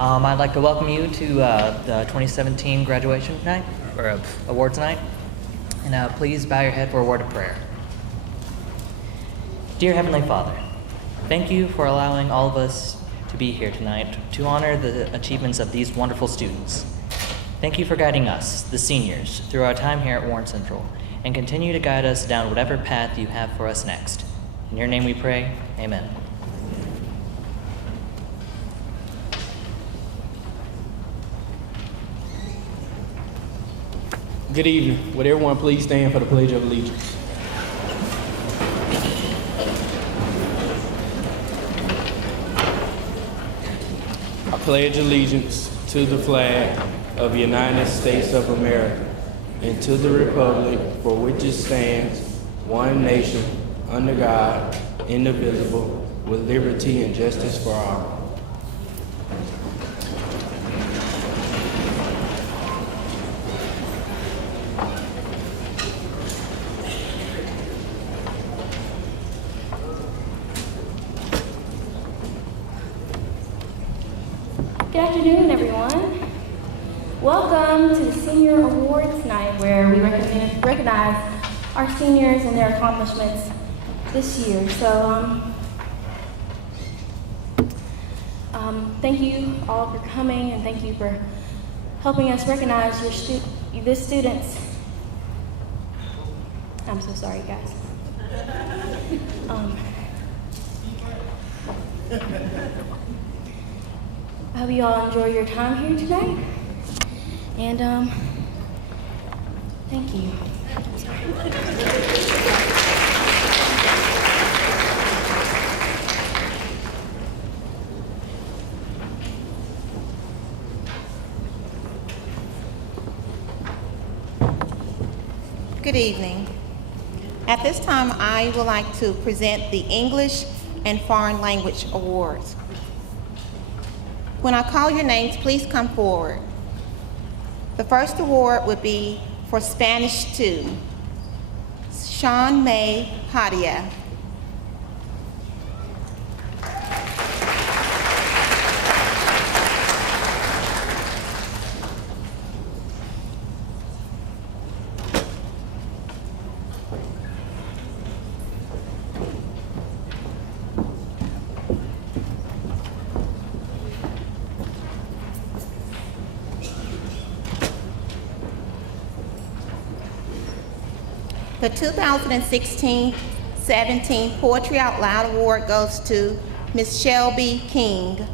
I'd like to welcome you to the 2017 graduation night, or awards night. And please bow your head for a word of prayer. Dear Heavenly Father, thank you for allowing all of us to be here tonight to honor the achievements of these wonderful students. Thank you for guiding us, the seniors, through our time here at Warren Central, and continue to guide us down whatever path you have for us next. In your name we pray, amen. Good evening. Would everyone please stand for the Pledge of Allegiance? I pledge allegiance to the flag of the United States of America and to the republic for which it stands, one nation, under God, indivisible, with liberty and justice for all. Good afternoon, everyone. Welcome to the Senior Awards Night, where we recognize our seniors and their accomplishments this year. So, thank you all for coming, and thank you for helping us recognize the students. I'm so sorry, guys. I hope you all enjoy your time here tonight. And thank you. Good evening. At this time, I would like to present the English and Foreign Language Awards. When I call your names, please come forward. The first award would be for Spanish 2, Sean May Hadia. The 2016-17 Poetry Out Loud Award goes to Ms. Shelby King.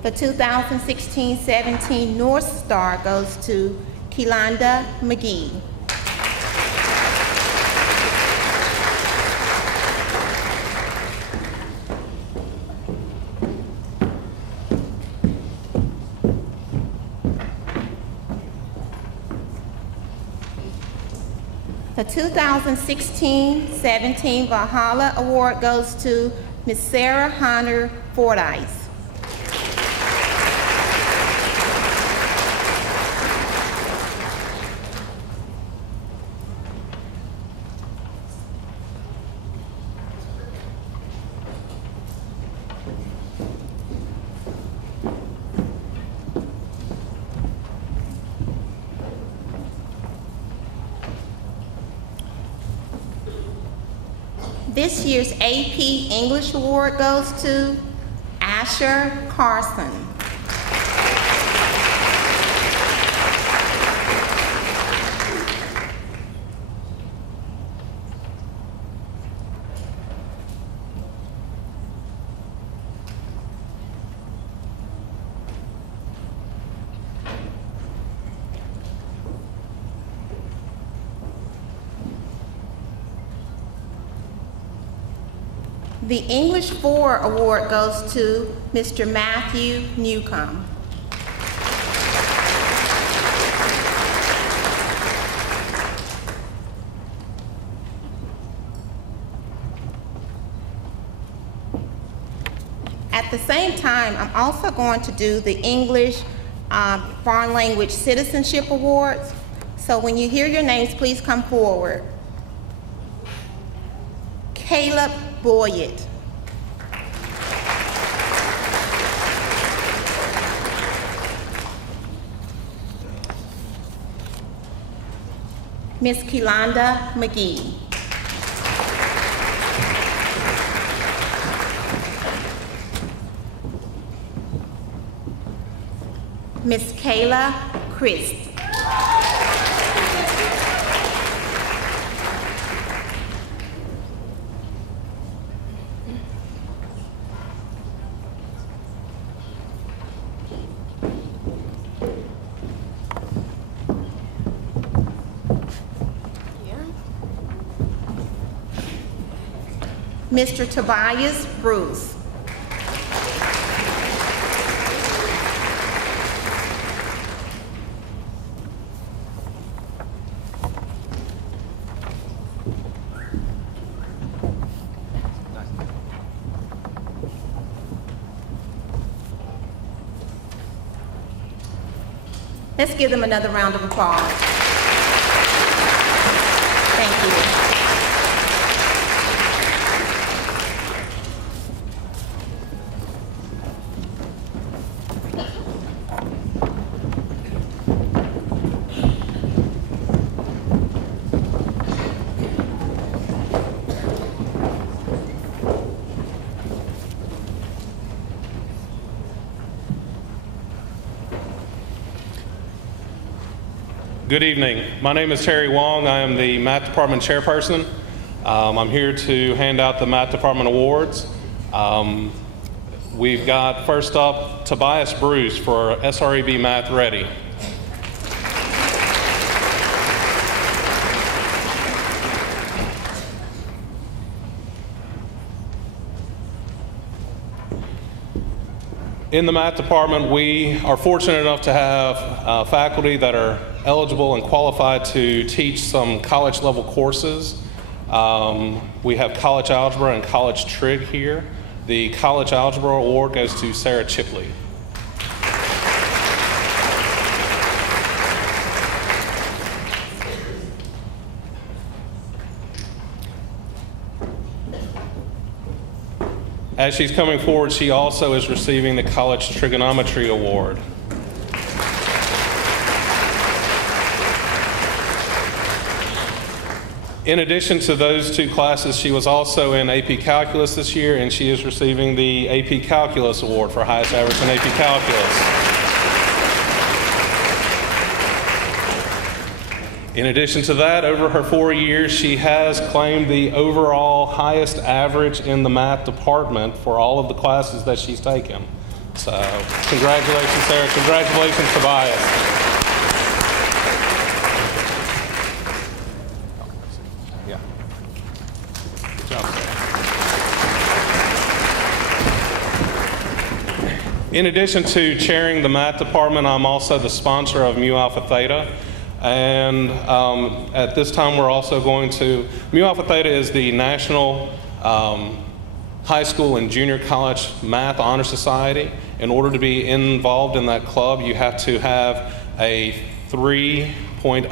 The 2016-17 North Star goes to Kelanda McGee. The 2016-17 Valhalla Award goes to Ms. Sarah Hunter Fordyce. This year's AP English Award goes to Asher Carson. The English 4 award goes to Mr. Matthew Newcomb. At the same time, I'm also going to do the English Foreign Language Citizenship Awards. So when you hear your names, please come forward. Caleb Boyd. Miss Kelonda McGee. Miss Kayla Christ. Mr. Tobias Bruce. Let's give them another round of applause. Thank you. Good evening. My name is Terry Wong. I am the Math Department Chairperson. I'm here to hand out the Math Department Awards. We've got first up Tobias Bruce for SREB Math Ready. In the Math Department, we are fortunate enough to have faculty that are eligible and qualified to teach some college level courses. We have college algebra and college trig here. The college algebra award goes to Sarah Chipley. As she's coming forward, she also is receiving the College Trigonometry Award. In addition to those two classes, she was also in AP Calculus this year, and she is receiving the AP Calculus Award for highest average in AP Calculus. In addition to that, over her 4 years, she has claimed the overall highest average in the math department for all of the classes that she's taken. So, congratulations, Sarah. Congratulations, Tobias. Yeah. Good job, Sarah. In addition to chairing the math department, I'm also the sponsor of Mu Alpha Theta. And at this time, we're also going to, Mu Alpha Theta is the National High School and Junior College Math Honor Society. In order to be involved in that club, you have to have a 3.0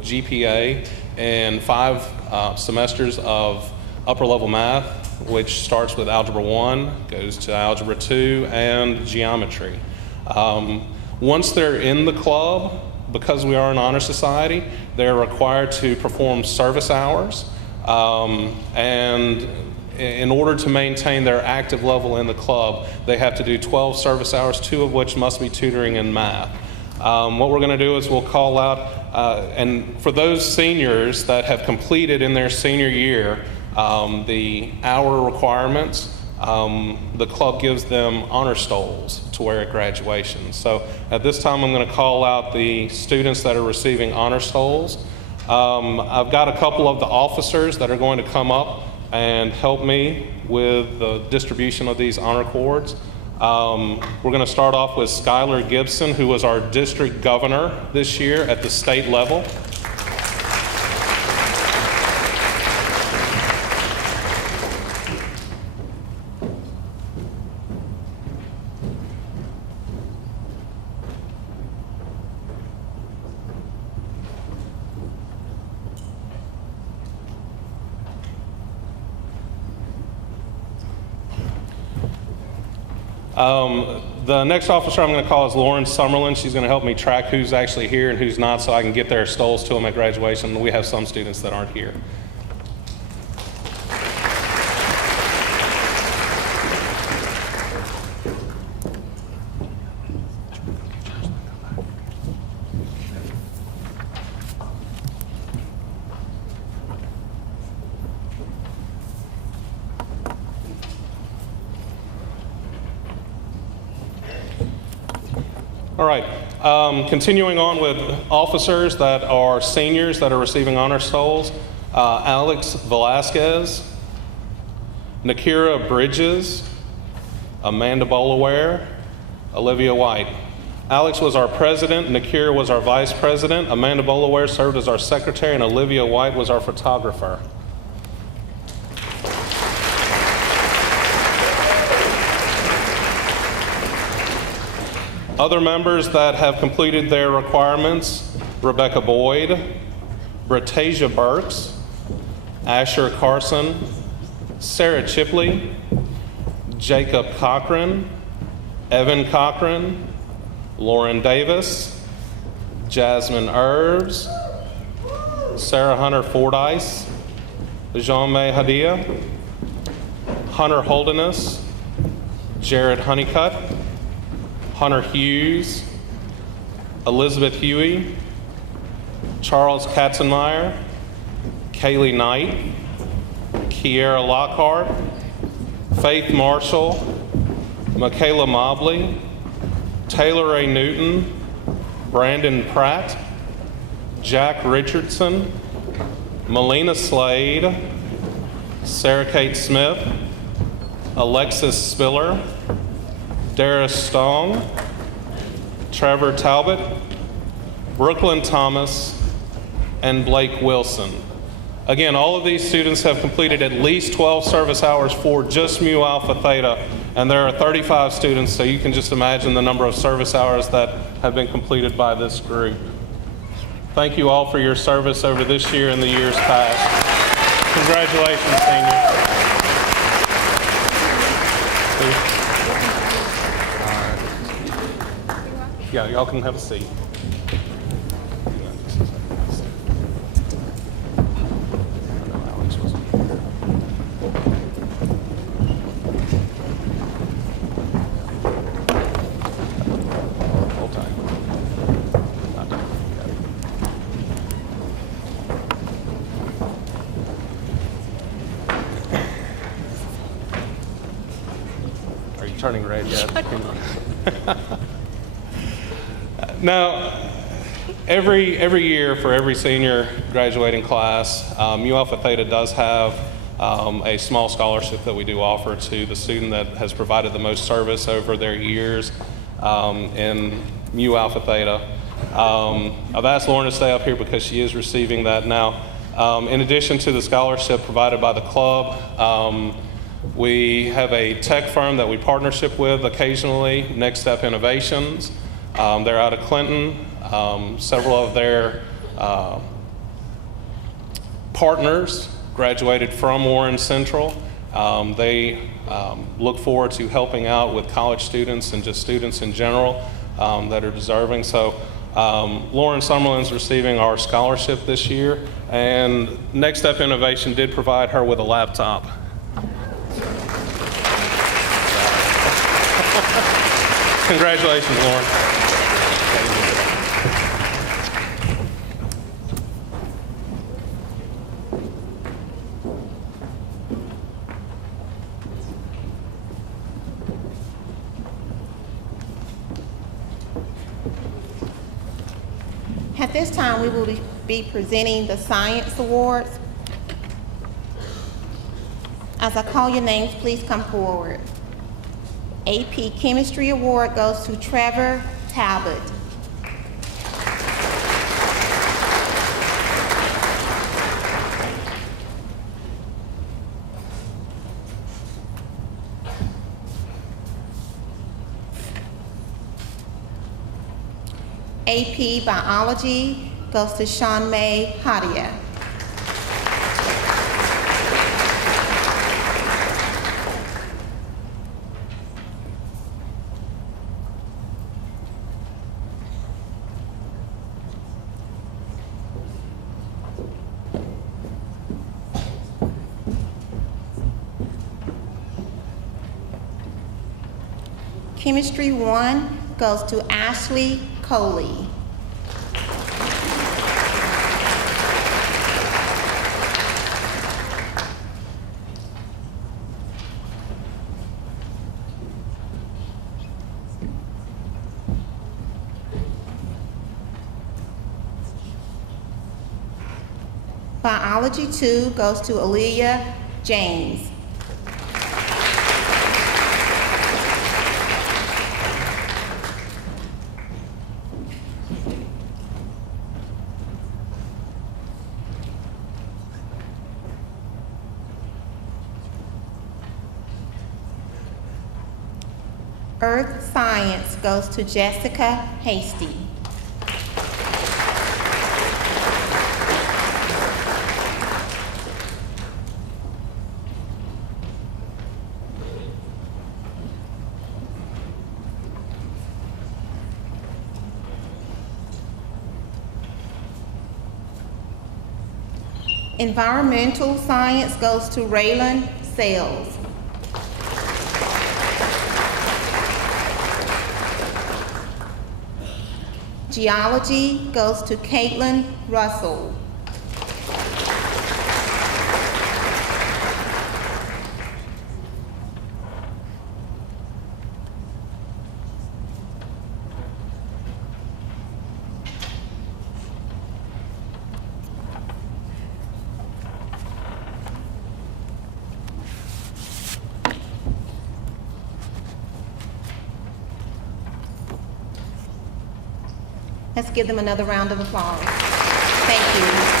GPA and 5 semesters of upper level math, which starts with Algebra 1, goes to Algebra 2, and Geometry. Once they're in the club, because we are an honor society, they're required to perform service hours, and in order to maintain their active level in the club, they have to do 12 service hours, 2 of which must be tutoring in math. What we're going to do is we'll call out, and for those seniors that have completed in their senior year the hour requirements, the club gives them honor stoles to wear at graduation. So at this time, I'm going to call out the students that are receiving honor stoles. I've got a couple of the officers that are going to come up and help me with the distribution of these honor cords. We're going to start off with Skylar Gibson, who was our district governor this year at the state level. The next officer I'm going to call is Lauren Summerlin. She's going to help me track who's actually here and who's not so I can get their stoles to them at graduation. We have some students that aren't here. All right, continuing on with officers that are seniors that are receiving honor stoles. Alex Velasquez, Nakira Bridges, Amanda Bolaware, Olivia White. Alex was our president, Nakira was our vice president, Amanda Bolaware served as our secretary, and Olivia White was our photographer. Other members that have completed their requirements: Rebecca Boyd, Bratasia Burks, Asher Carson, Sarah Chipley, Jacob Cochran, Evan Cochran, Lauren Davis, Jasmine Herbs, Sarah Hunter Fordyce, Jean-May Hadia, Hunter Holderness, Jared Honeycutt, Hunter Hughes, Elizabeth Huey, Charles Katzenmeyer, Kaylee Knight, Kiera Lockhart, Faith Marshall, Michaela Mobley, Taylor Ray Newton, Brandon Pratt, Jack Richardson, Melina Slade, Sarah Kate Smith, Alexis Spiller, Dara Stong, Trevor Talbot, Brooklyn Thomas, and Blake Wilson. Again, all of these students have completed at least 12 service hours for just Mu Alpha Theta, and there are 35 students, so you can just imagine the number of service hours that have been completed by this group. Thank you all for your service over this year and the years past. Congratulations, seniors. Yeah, y'all can have a seat. Hold tight. Not tight. Are you turning red yet? Now, every year for every senior graduating class, Mu Alpha Theta does have a small scholarship that we do offer to the student that has provided the most service over their years in Mu Alpha Theta. I've asked Lauren to stay up here because she is receiving that now. In addition to the scholarship provided by the club, we have a tech firm that we partnership with occasionally, Next Step Innovations. They're out of Clinton. Several of their partners graduated from Warren Central. They look forward to helping out with college students and just students in general that are deserving. So Lauren Summerlin's receiving our scholarship this year, and Next Step Innovation did provide her with a laptop. Congratulations, Lauren. At this time, we will be presenting the Science Awards. As I call your names, please come forward. AP Chemistry Award goes to Trevor Talbot. AP Biology goes to Jean-May Hadia. Chemistry 1 goes to Ashley Coley. Biology 2 goes to Aaliyah James. Earth Science goes to Jessica Hasty. Environmental Science goes to Raylan Sales. Geology goes to Caitlin Russell. Let's give them another round of applause. Thank you.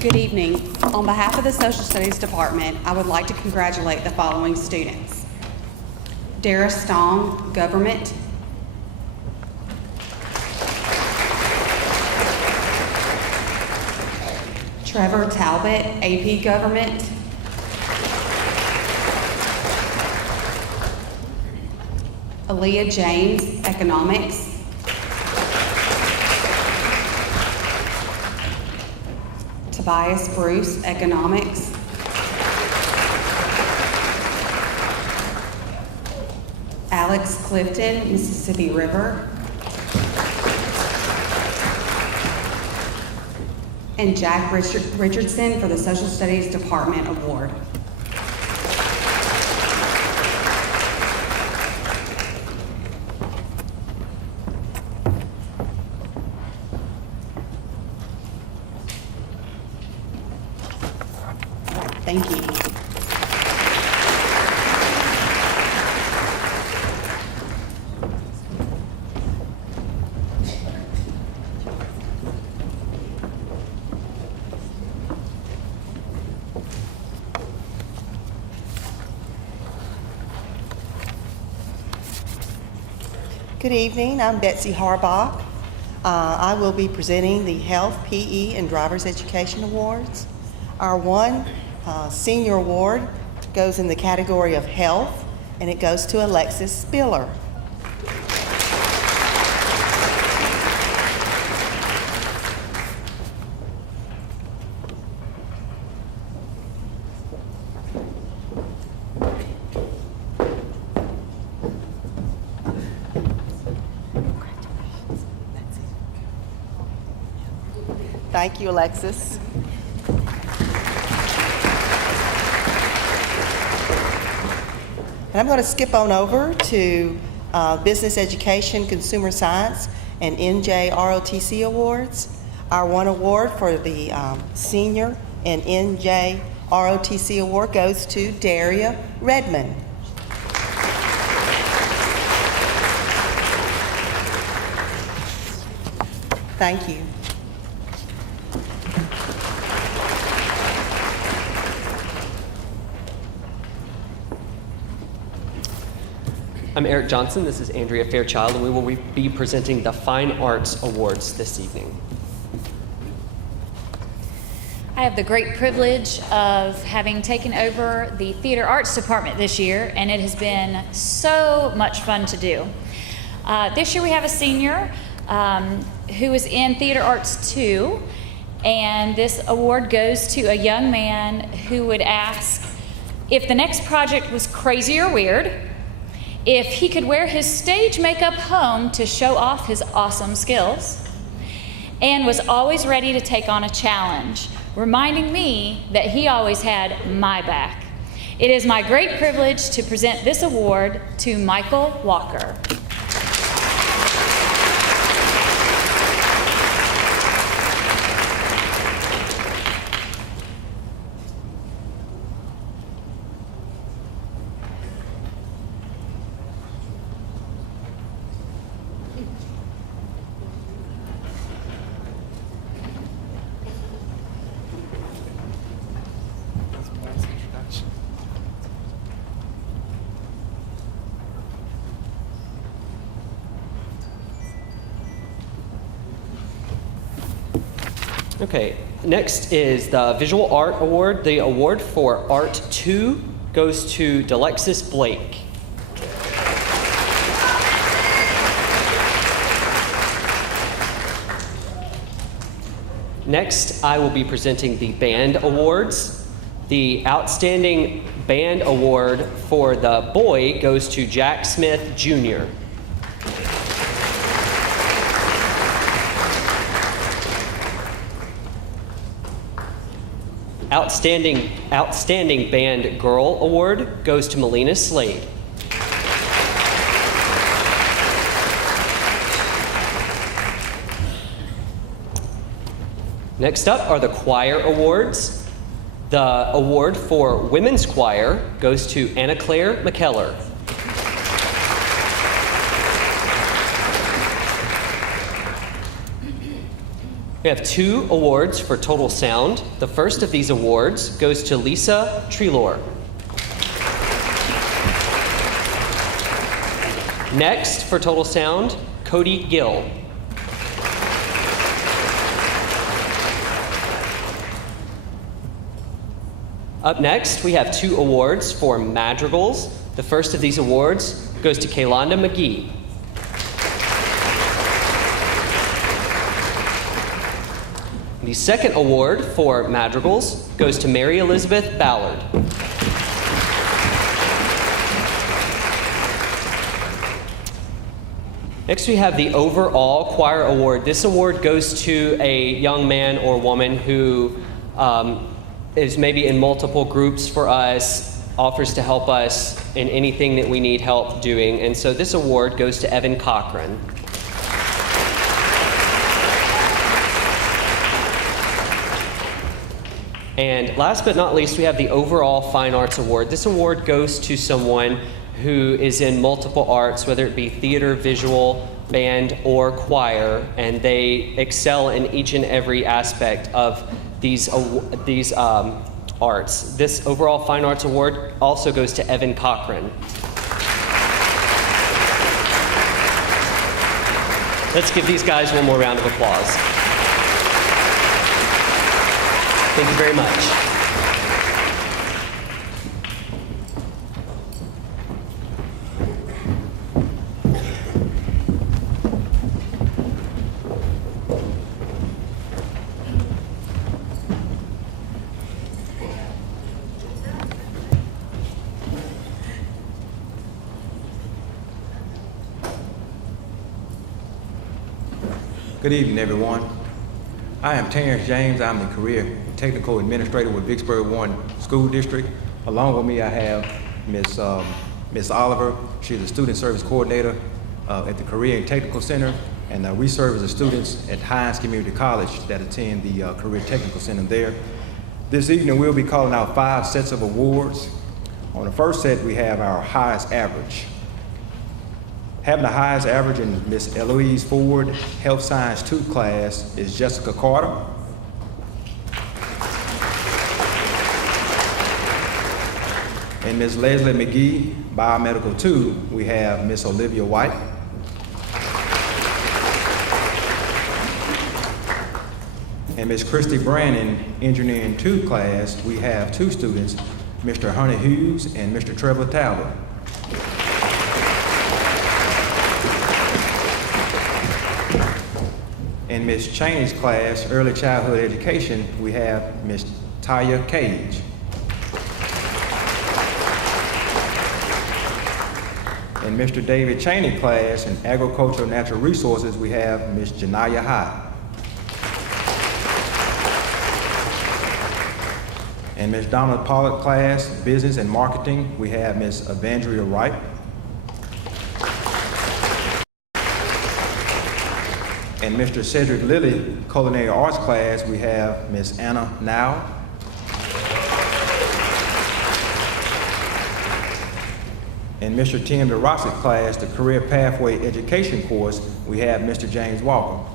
Good evening. On behalf of the Social Studies Department, I would like to congratulate the following students. Dara Stong, Government. Trevor Talbot, AP Government. Aaliyah James, Economics. Tobias Bruce, Economics. Alex Clifton, Mississippi River. And Jack Richardson for the Social Studies Department Award. Thank you. Good evening, I'm Betsy Harbach. I will be presenting the Health, PE, and Driver's Education Awards. Our one senior award goes in the category of health, and it goes to Alexis Spiller. Thank you, Alexis. And I'm going to skip on over to Business Education, Consumer Science, and NJ ROTC Awards. Our one award for the Senior and NJ ROTC Award goes to Daria Redmond. Thank you. I'm Eric Johnson, this is Andrea Fairchild, and we will be presenting the Fine Arts Awards this evening. I I have the great privilege of having taken over the Theater Arts Department this year, and it has been so much fun to do. This year we have a senior who is in Theater Arts 2, and this award goes to a young man who would ask if the next project was crazy or weird, if he could wear his stage makeup home to show off his awesome skills, and was always ready to take on a challenge, reminding me that he always had my back. It is my great privilege to present this award to Michael Walker. Okay, next is the Visual Art Award. The award for Art 2 goes to Delexis Blake. Next, I will be presenting the Band Awards. The Outstanding Band Award for the boy goes to Jack Smith, Jr. Outstanding Band Girl Award goes to Melina Slade. Next up are the Choir Awards. The award for Women's Choir goes to Anna Claire McKellar. We have 2 awards for Total Sound. The first of these awards goes to Lisa Trelor. Next, for Total Sound, Cody Gill. Up next, we have 2 awards for madrigals. The first of these awards goes to Kaylonda McGee. The second award for madrigals goes to Mary Elizabeth Ballard. Next, we have the Overall Choir Award. This award goes to a young man or woman who is maybe in multiple groups for us, offers to help us in anything that we need help doing. And so this award goes to Evan Cochran. And last but not least, we have the Overall Fine Arts Award. This award goes to someone who is in multiple arts, whether it be theater, visual, band, or choir, and they excel in each and every aspect of these arts. This Overall Fine Arts Award also goes to Evan Cochran. Let's give these guys one more round of applause. Thank you very much. Good evening, everyone. I am Terrence James. I'm the Career Technical Administrator with Vicksburg 1 School District. Along with me, I have Miss Oliver. She's a Student Service Coordinator at the Career and Technical Center, and we serve as the students at Hines Community College that attend the Career Technical Center there. This evening, we'll be calling out 5 sets of awards. On the first set, we have our highest average. Having the highest average in Miss Eloise Ford Health Science 2 class is Jessica Carter. In Miss Leslie McGee Biomedical 2, we have Miss Olivia White. And Ms. Christy Brannon, Engineering 2 class, we have 2 students, Mr. Hunter Hughes and Mr. Trevor Talbot. In Ms. Cheney's class, Early Childhood Education, we have Ms. Taya Cage. In Mr. David Cheney class, in Agricultural Natural Resources, we have Ms. Janaya High. In Ms. Donald Pollard class, Business and Marketing, we have Ms. Evandria Wright. In Mr. Cedric Lilly Culinary Arts class, we have Ms. Anna Now. In Mr. Tim DeRossick class, the Career Pathway Education course, we have Mr. James Walker.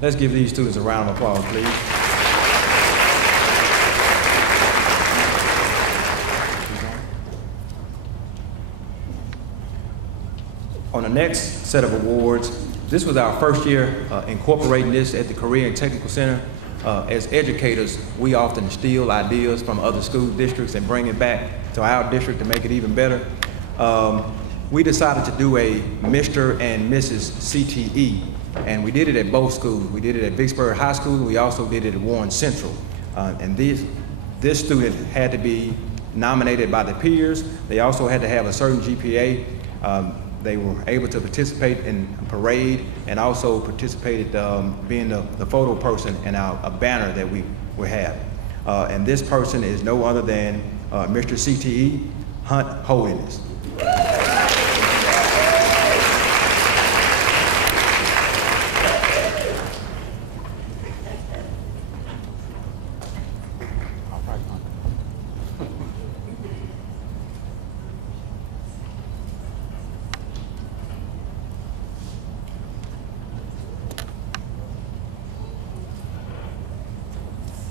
Let's give these students a round of applause, please. On the next set of awards, this was our first year incorporating this at the Career and Technical Center. As educators, we often steal ideas from other school districts and bring it back to our district to make it even better. We decided to do a Mr. and Mrs. CTE, and we did it at both schools. We did it at Vicksburg High School, and we also did it at Warren Central. And this student had to be nominated by the peers. They also had to have a certain GPA. They were able to participate in a parade and also participated being the photo person in a banner that we have. And this person is no other than Mr. CTE, Hunt Holiness.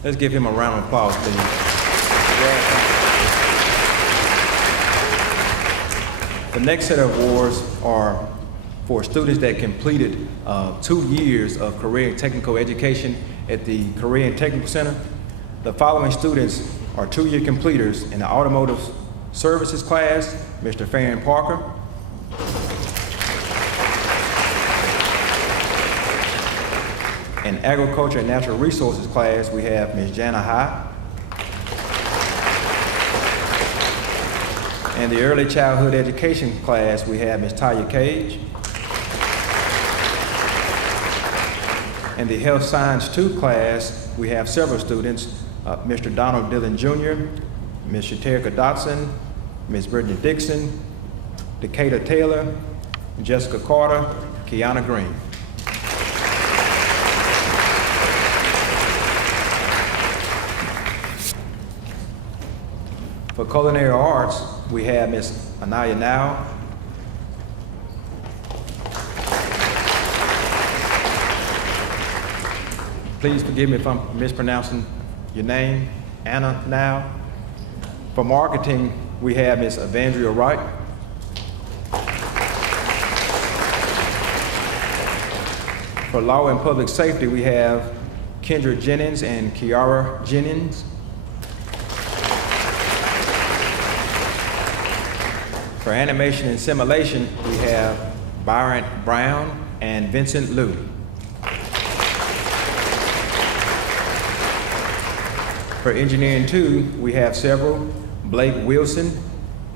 Let's give him a round of applause, please. The next set of awards are for students that completed 2 years of career and technical education at the Career and Technical Center. The following students are 2-year completers in the Automotive Services class, Mr. Farron Parker. In Agriculture and Natural Resources class, we have Ms. Jana High. In the Early Childhood Education class, we have Ms. Taya Cage. In the Health Science 2 class, we have several students, Mr. Donald Dillon Jr., Ms. Shaterika Dotson, Ms. Brittany Dixon, Decatur Taylor, Jessica Carter, Kiana Green. For culinary arts, we have Ms. Anaya Now, please forgive me if I'm mispronouncing your name, Anna Now. For marketing, we have Ms. Evandria Wright. For law and public safety, we have Kendra Jennings and Kiara Jennings. For animation and simulation, we have Byron Brown and Vincent Liu. For engineering 2, we have several, Blake Wilson,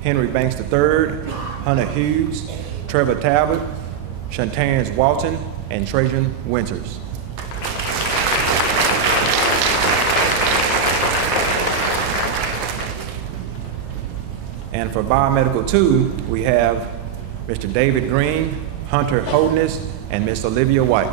Henry Banks III, Hunter Hughes, Trevor Talbot, Shantarians Walton, and Trajan Winters. And for biomedical 2, we have Mr. David Green, Hunter Holdness, and Miss Olivia White.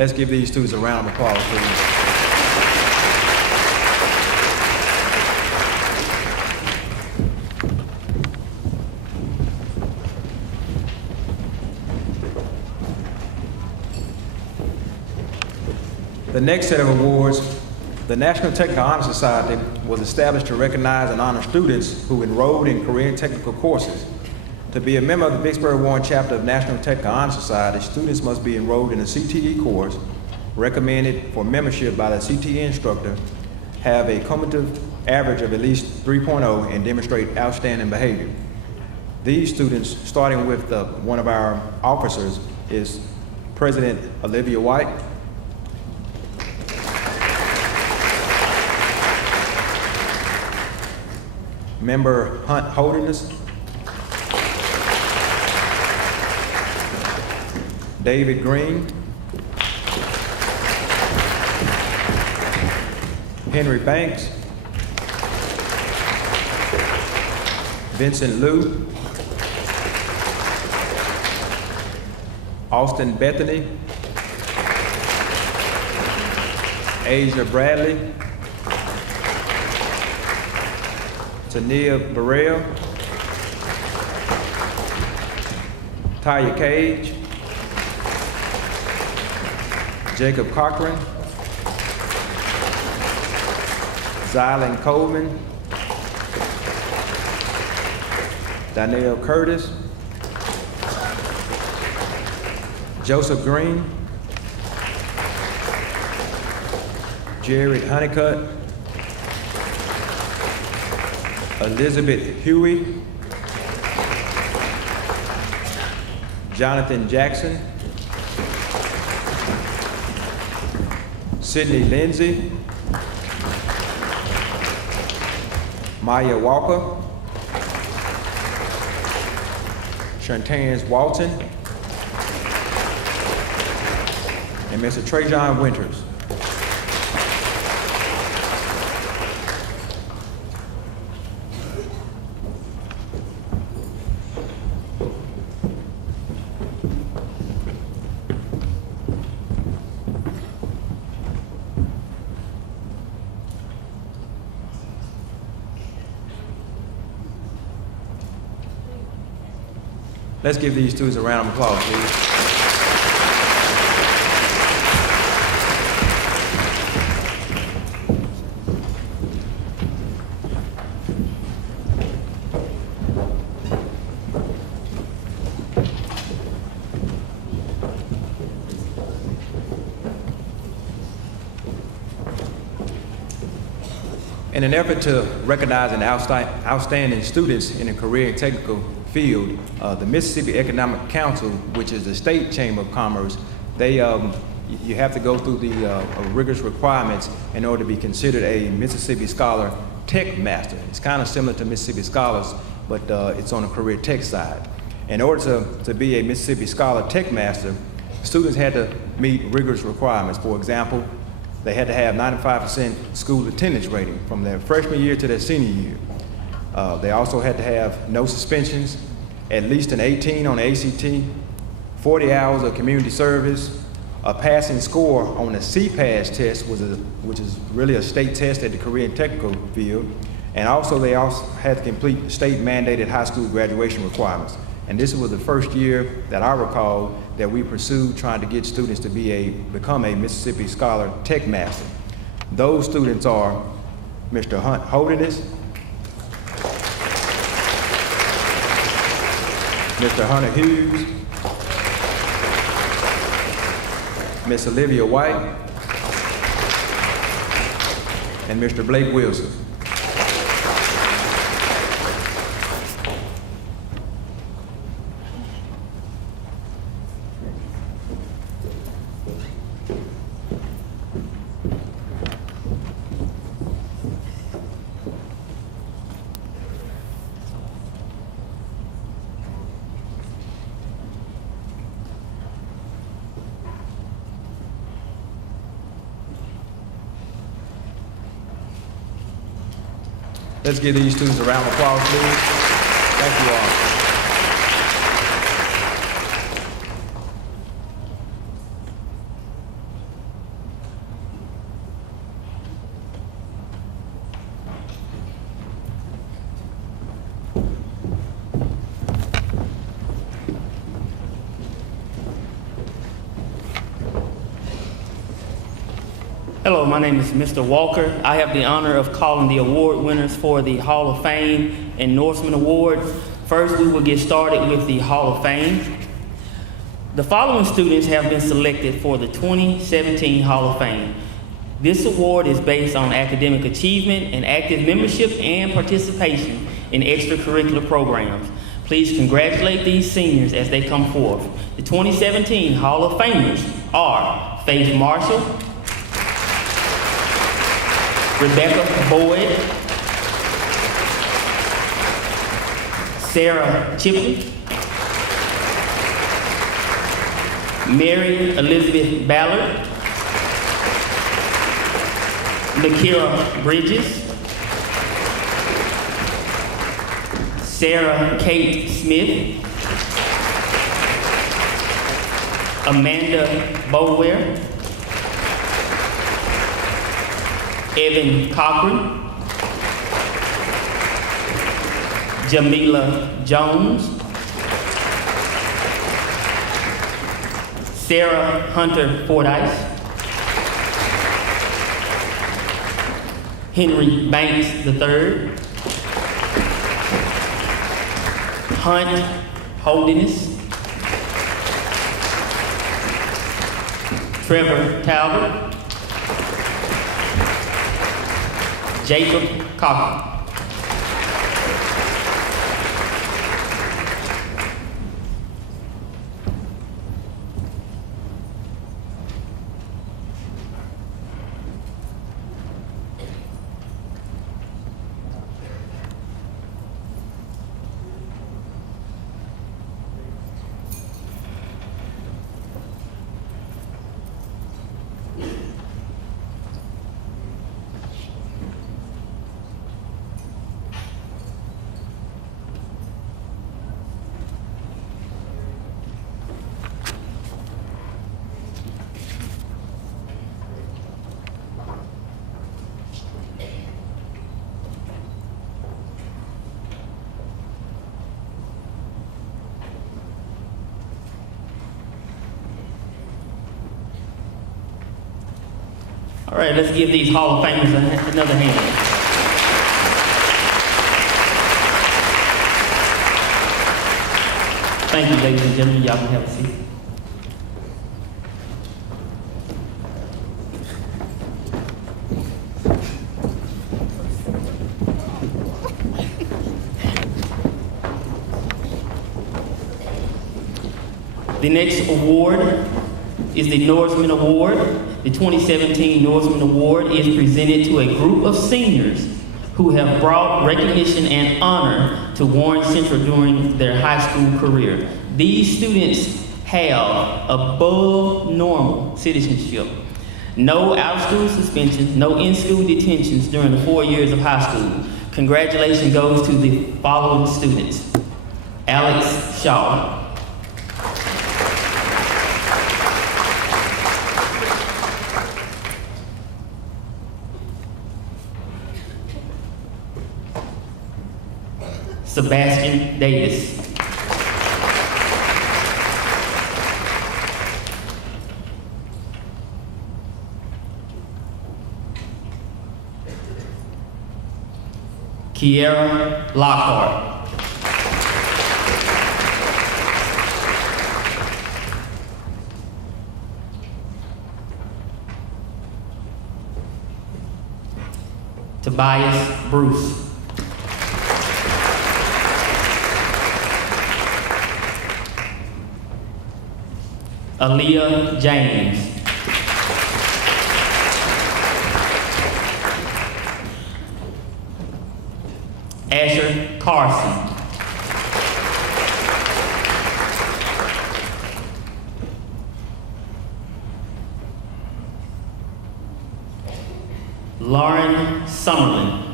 Let's give these students a round of applause, please. The next set of awards, the National Technical Honor Society was established to recognize and honor students who enrolled in career and technical courses. To be a member of the Vicksburg Warren chapter of National Technical Honor Society, students must be enrolled in a CTE course recommended for membership by the CTE instructor, have a cumulative average of at least 3.0, and demonstrate outstanding behavior. These students, starting with one of our officers, is President Olivia White, Member Hunt Holderness, David Green, Henry Banks, Vincent Liu, Austin Bethany, Asia Bradley, Tania Burrell, Taya Cage, Jacob Cochran, Zylan Coleman, Danielle Curtis, Joseph Green, Jared Honeycutt, Elizabeth Huey, Jonathan Jackson, Sydney Lindsay, Maya Walker, Shantans Walton, and Mr. Trajan Winters. Let's give these students a round of applause, please. In an effort to recognize outstanding students in a career and technical field, the Mississippi Economic Council, which is the state chamber of commerce, you have to go through the rigorous requirements in order to be considered a Mississippi Scholar Tech Master. It's kind of similar to Mississippi Scholars, but it's on the career tech side. In order to be a Mississippi Scholar Tech Master, students had to meet rigorous requirements. For example, they had to have 95% school attendance rating from their freshman year to their senior year. They also had to have no suspensions, at least an 18 on the ACT, 40 hours of community service, a passing score on the CPAS test, which is really a state test at the career and technical field, and they also had to complete state-mandated high school graduation requirements. And this was the first year that I recall that we pursued trying to get students to become a Mississippi Scholar Tech Master. Those students are Mr. Hunt Holderness, Mr. Hunter Hughes, Miss Olivia White, and Mr. Blake Wilson. Let's give these students a round of applause, please. Thank you all. my name is Mr. Walker. I have the honor of calling the award winners for the Hall of Fame and Norseman Award. First, we will get started with the Hall of Fame. The following students have been selected for the 2017 Hall of Fame. This award is based on academic achievement and active membership and participation in extracurricular programs. Please congratulate these seniors as they come forth. The 2017 Hall of Famers are Faith Marshall, Rebecca Boyd, Sarah Chipley, Mary Elizabeth Ballard, Nakira Bridges, Sarah Kate Smith, Amanda Boware, Evan Cochran, Jamila Jones, Sarah Hunter Fordyce, Henry Banks III, Hunt Holderness, Trevor Talbot, Jacob Cochran. All right, let's give these Hall of Famers another hand. Thank you, ladies and gentlemen. Y'all can have a seat. The next award is the Norseman Award. The 2017 Norseman Award is presented to a group of seniors who have brought recognition and honor to Warren Central during their high school career. These students have above normal citizenship, no out-of-school suspensions, no in-school detentions during the 4 years of high school. Congratulations goes to the following students: Alex Shaw, Sebastian Davis, Kiera Lockhart, Tobias Bruce, Aaliyah James, Asher Carson, Lauren Summerlin,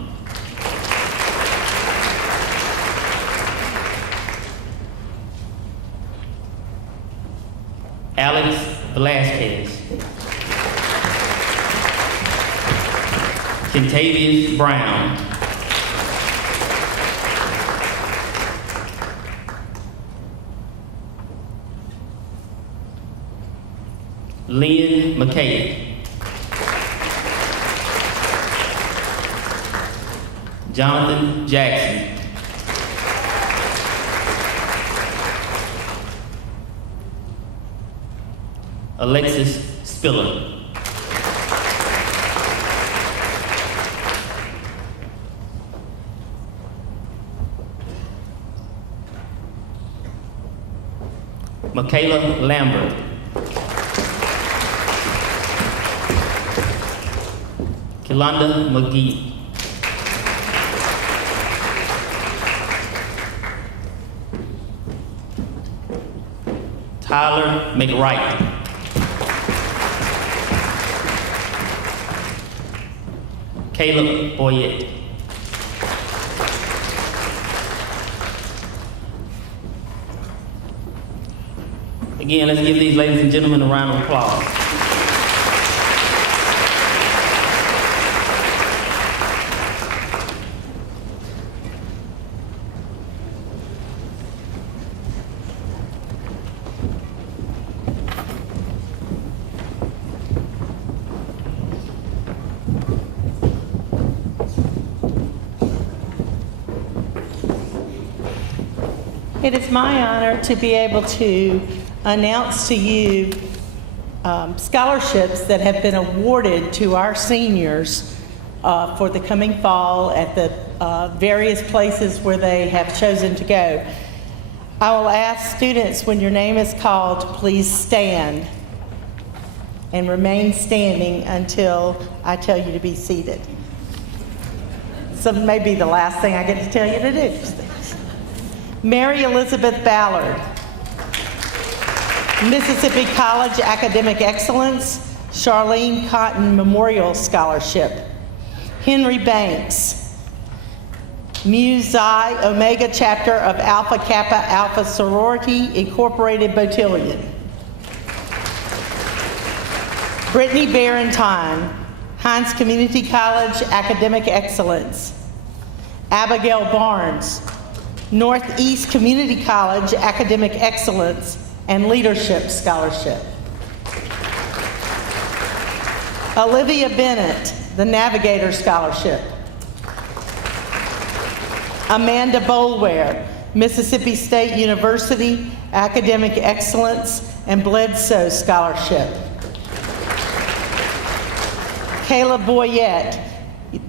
Alex Velasquez, Kentavious Brown, Lynn McKay, Jonathan Jackson. Alexis Spiller. Michaela Lambert. Kilanda McGee. Tyler McWright. Caleb Boyette. Again, let's give these ladies and gentlemen a round of applause. It is my honor to be able to announce to you scholarships that have been awarded to our seniors for the coming fall at the various places where they have chosen to go. I will ask students, when your name is called, to please stand and remain standing until I tell you to be seated. So may be the last thing I get to tell you to do. Mary Elizabeth Ballard. Mississippi College Academic Excellence, Charlene Cotton Memorial Scholarship. Henry Banks. Mu Xi Omega Chapter of Alpha Kappa Alpha Sorority Incorporated Botillion. Brittany Barentine, Hines Community College Academic Excellence. Abigail Barnes, Northeast Community College Academic Excellence and Leadership Scholarship. Olivia Bennett, the Navigator Scholarship. Amanda Bolware, Mississippi State University Academic Excellence and Bledsoe Scholarship. Caleb Boyette,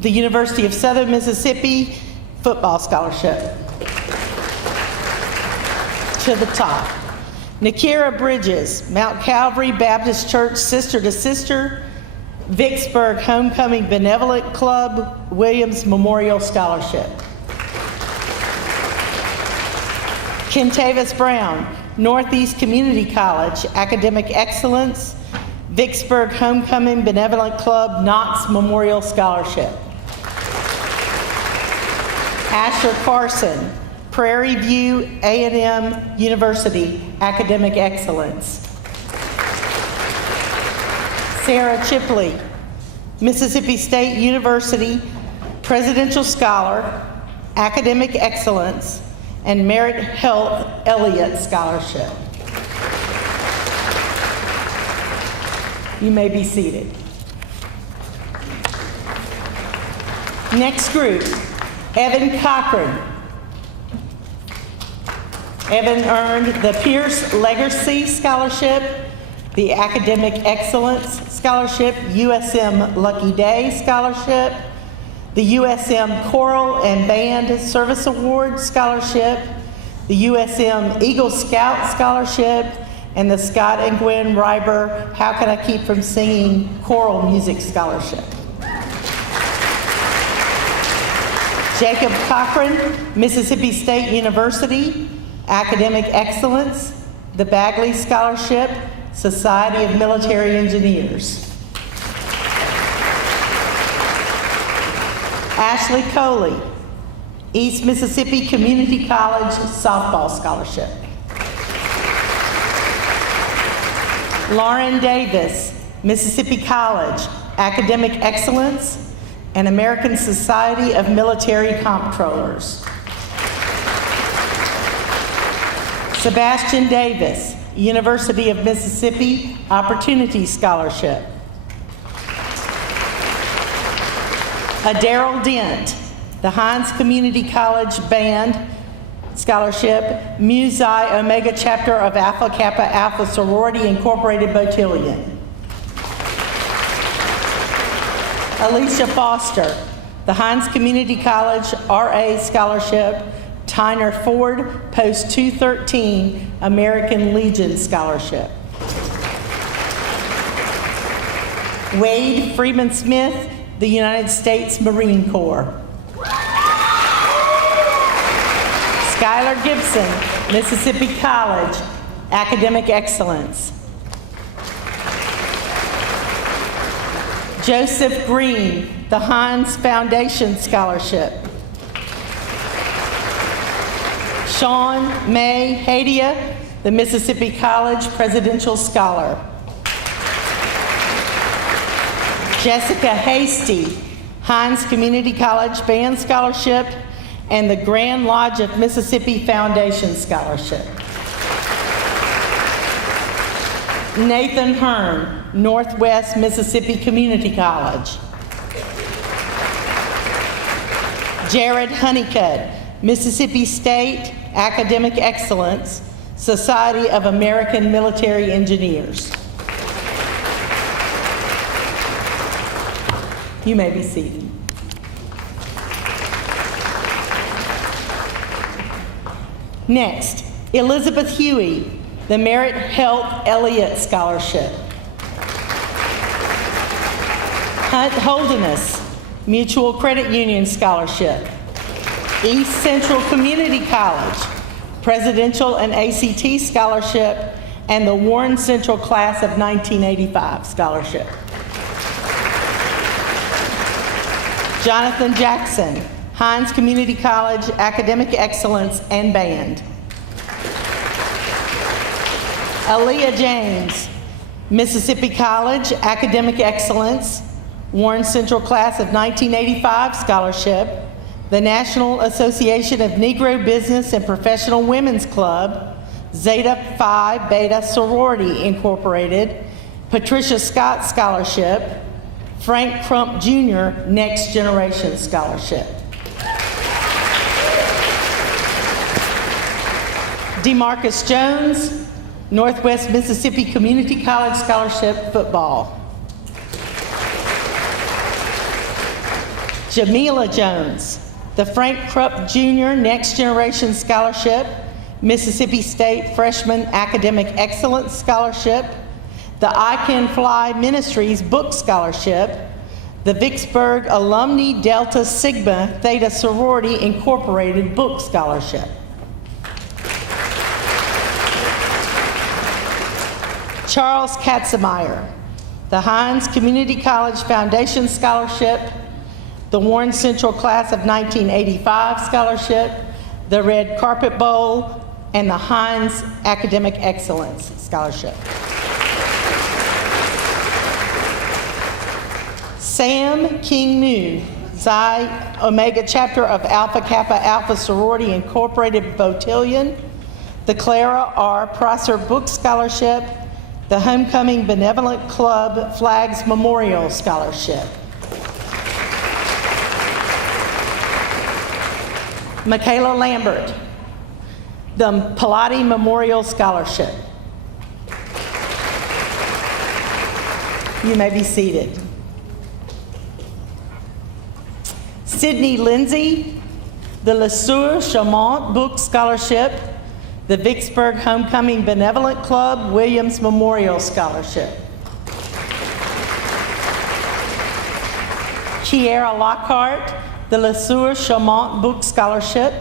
the University of Southern Mississippi Football Scholarship. To the top. Nakira Bridges, Mount Calvary Baptist Church Sister to Sister, Vicksburg Homecoming Benevolent Club, Williams Memorial Scholarship. Kentavis Brown, Northeast Community College Academic Excellence, Vicksburg Homecoming Benevolent Club, Knox Memorial Scholarship. Asher Carson, Prairie View A&M University Academic Excellence. Sarah Chipley, Mississippi State University Presidential Scholar, Academic Excellence, and Merit Health Elliott Scholarship. You may be seated. Next group, Evan Cochran. Evan earned the Pierce Legacy Scholarship, the Academic Excellence Scholarship, USM Lucky Day Scholarship, the USM Choral and Band Service Award Scholarship, the USM Eagle Scout Scholarship, and the Scott and Gwen Reiber How Can I Keep From Singing Choral Music Scholarship. Jacob Cochran, Mississippi State University Academic Excellence, the Bagley Scholarship, Society of Military Engineers. Ashley Coley, East Mississippi Community College Softball Scholarship. Lauren Davis, Mississippi College Academic Excellence and American Society of Military Comptrollers. Sebastian Davis, University of Mississippi Opportunity Scholarship. Daryl Dent, the Hines Community College Band Scholarship, Mu Xi Omega Chapter of Alpha Kappa Alpha Sorority Incorporated Botillion. Alicia Foster, the Hines Community College RA Scholarship, Tyner Ford, Post 213, American Legion Scholarship. Wade Freeman Smith, the United States Marine Corps. Skylar Gibson, Mississippi College, Academic Excellence. Joseph Green, the Hines Foundation Scholarship. Sean May Hadia, the Mississippi College Presidential Scholar. Jessica Hasty, Hines Community College Band Scholarship and the Grand Lodge of Mississippi Foundation Scholarship. Nathan Hearn, Northwest Mississippi Community College. Jared Honeycutt, Mississippi State Academic Excellence, Society of American Military Engineers. You may be seated. Next, Elizabeth Huey, the Merit Health Elliott Scholarship. Hunt Holderness, Mutual Credit Union Scholarship. East Central Community College, Presidential and ACT Scholarship, and the Warren Central Class of 1985 Scholarship. Jonathan Jackson, Hines Community College, Academic Excellence and Band. Aaliyah James, Mississippi College, Academic Excellence, Warren Central Class of 1985 Scholarship, the National Association of Negro Business and Professional Women's Club, Zeta Phi Beta Sorority Incorporated, Patricia Scott Scholarship, Frank Crump Jr. Next Generation Scholarship. DeMarcus Jones, Northwest Mississippi Community College Scholarship Football. Jamila Jones, the Frank Krupp Jr. Next Generation Scholarship, Mississippi State Freshman Academic Excellence Scholarship, the I Can Fly Ministries Book Scholarship, the Vicksburg Alumni Delta Sigma Theta Sorority Incorporated Book Scholarship. Charles Katzenmeyer, the Hines Community College Foundation Scholarship, the Warren Central Class of 1985 Scholarship, the Red Carpet Bowl, and the Hines Academic Excellence Scholarship. Sam King New, Xi Omega Chapter of Alpha Kappa Alpha Sorority Incorporated Botillion, the Clara R. Prosser Book Scholarship, the Homecoming Benevolent Club Flags Memorial Scholarship. Michaela Lambert, the Pilati Memorial Scholarship. You may be seated. Sydney Lindsay, the LeSueur Chamont Book Scholarship, the Vicksburg Homecoming Benevolent Club Williams Memorial Scholarship. Kiera Lockhart, the LeSueur Chamont Book Scholarship.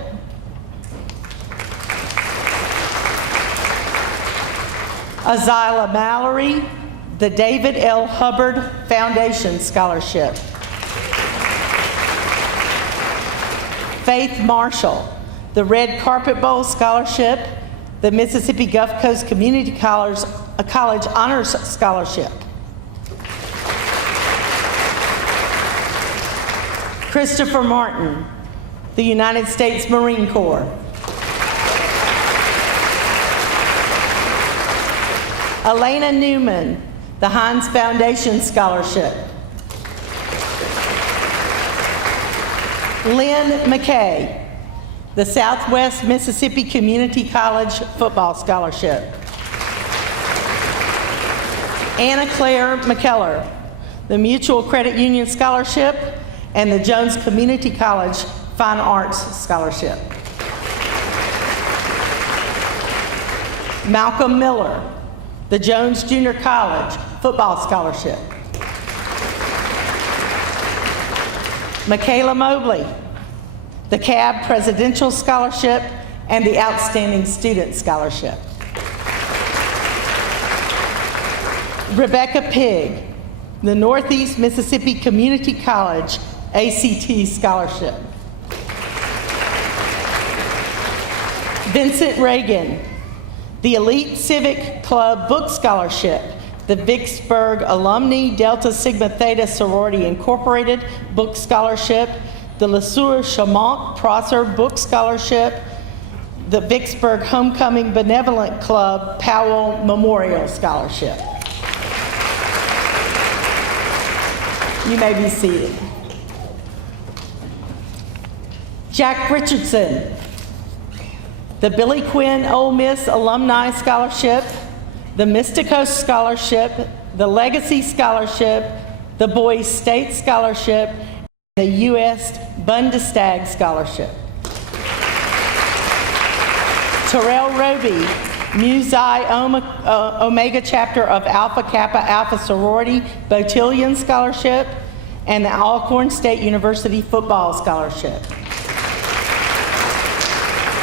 Azila Mallory, the David L. Hubbard Foundation Scholarship. Faith Marshall, the Red Carpet Bowl Scholarship, the Mississippi Gulf Coast Community College Honors Scholarship. Christopher Martin, the United States Marine Corps. Elena Newman, the Hines Foundation Scholarship. Lynn McKay, the Southwest Mississippi Community College Football Scholarship. Anna Claire McKellar, the Mutual Credit Union Scholarship and the Jones Community College Fine Arts Scholarship. Malcolm Miller, the Jones Junior College Football Scholarship. Michaela Mobley, the CAB Presidential Scholarship and the Outstanding Student Scholarship. Rebecca Pigg, the Northeast Mississippi Community College ACT Scholarship. Vincent Reagan, the Elite Civic Club Book Scholarship, the Vicksburg Alumni Delta Sigma Theta Sorority Incorporated Book Scholarship, the LeSueur Chamont Prosser Book Scholarship, the Vicksburg Homecoming Benevolent Club Powell Memorial Scholarship. You may be seated. Jack Richardson, the Billy Quinn Ole Miss Alumni Scholarship, the Mysticos Scholarship, the Legacy Scholarship, the Boys State Scholarship, and the U.S. Bundestag Scholarship. Terrell Roby, Mu Xi Omega Chapter of Alpha Kappa Alpha Sorority Botillion Scholarship, and the Alcorn State University Football Scholarship.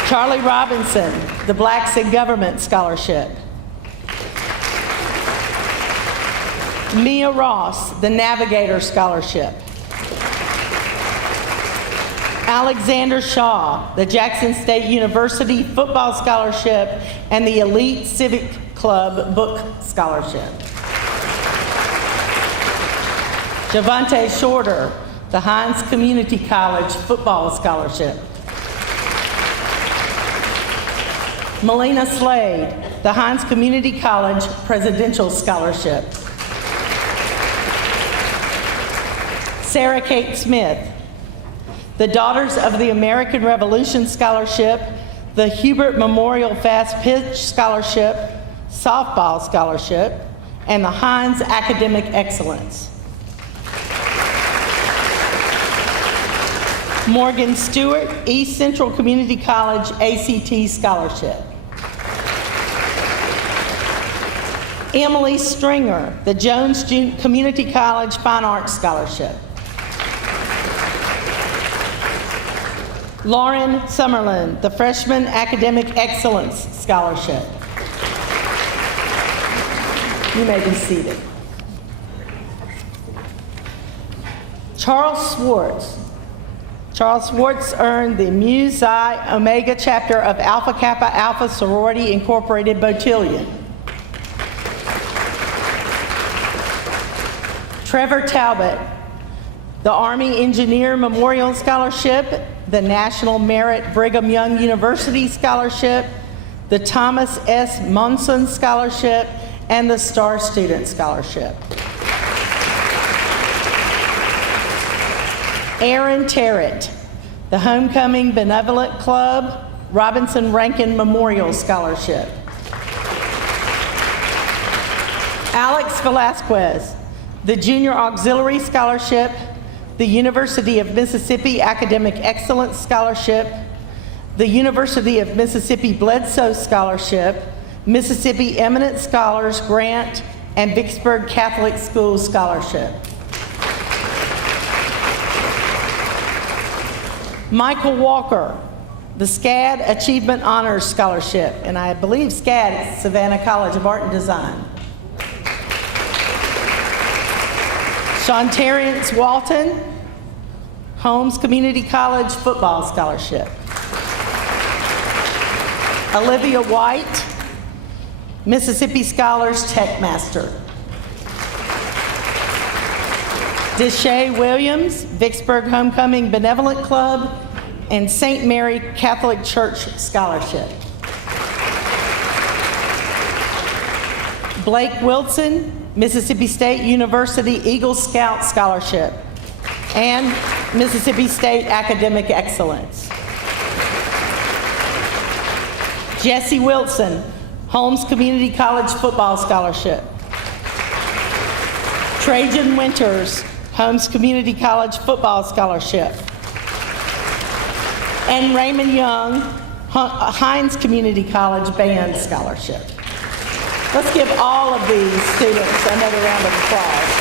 Charlie Robinson, the Blacks in Government Scholarship. Mia Ross, the Navigator Scholarship. Alexander Shaw, the Jackson State University Football Scholarship and the Elite Civic Club Book Scholarship. Javante Shorter, the Hines Community College Football Scholarship. Melina Slade, the Hines Community College Presidential Scholarship. Sarah Kate Smith, the Daughters of the American Revolution Scholarship, the Hubert Memorial Fast Pitch Scholarship, Softball Scholarship, and the Hines Academic Excellence. Morgan Stewart, East Central Community College ACT Scholarship. Emily Stringer, the Jones Community College Fine Arts Scholarship. Lauren Summerlin, the Freshman Academic Excellence Scholarship. You may be seated. Charles Swartz. Charles Swartz earned the Mu Xi Omega Chapter of Alpha Kappa Alpha Sorority Incorporated Botillion. Trevor Talbot, the Army Engineer Memorial Scholarship, the National Merit Brigham Young University Scholarship, the Thomas S. Monson Scholarship, and the Star Student Scholarship. Aaron Terrett, the Homecoming Benevolent Club Robinson Rankin Memorial Scholarship. Alex Velasquez, the Junior Auxiliary Scholarship, the University of Mississippi Academic Excellence Scholarship, the University of Mississippi Bledsoe Scholarship, Mississippi Eminent Scholars Grant, and Vicksburg Catholic School Scholarship. Michael Walker, the SCAD Achievement Honors Scholarship, and I believe SCAD is Savannah College of Art and Design. Sean Terrence Walton, Holmes Community College Football Scholarship. Olivia White, Mississippi Scholars Tech Master. Deshae Williams, Vicksburg Homecoming Benevolent Club, and St. Mary Catholic Church Scholarship. Blake Wilson, Mississippi State University Eagle Scout Scholarship. And Mississippi State Academic Excellence. Jesse Wilson, Holmes Community College Football Scholarship. Trajan Winters, Holmes Community College Football Scholarship. And Raymond Young, Hines Community College Band Scholarship. Let's give all of these students another round of applause.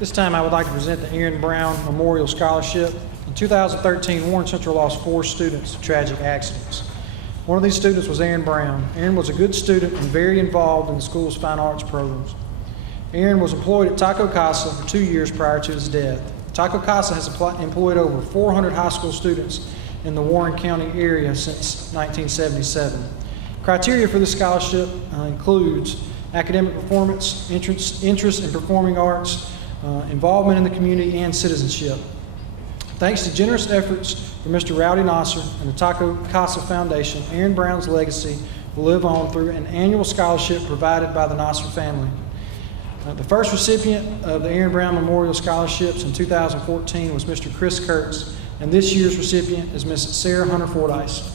This time I would like to present the Aaron Brown Memorial Scholarship. In 2013, Warren Central lost 4 students to tragic accidents. One of these students was Aaron Brown. Aaron was a good student and very involved in the school's fine arts programs. Aaron was employed at Taco Casa for 2 years prior to his death. Taco Casa has employed over 400 high school students in the Warren County area since 1977. Criteria for this scholarship includes academic performance, interest in performing arts, involvement in the community, and citizenship. Thanks to generous efforts from Mr. Rowdy Nasser and the Taco Casa Foundation, Aaron Brown's legacy will live on through an annual scholarship provided by the Nasser family. The first recipient of the Aaron Brown Memorial Scholarships in 2014 was Mr. Chris Kurtz, and this year's recipient is Ms. Sarah Hunter Fordyce.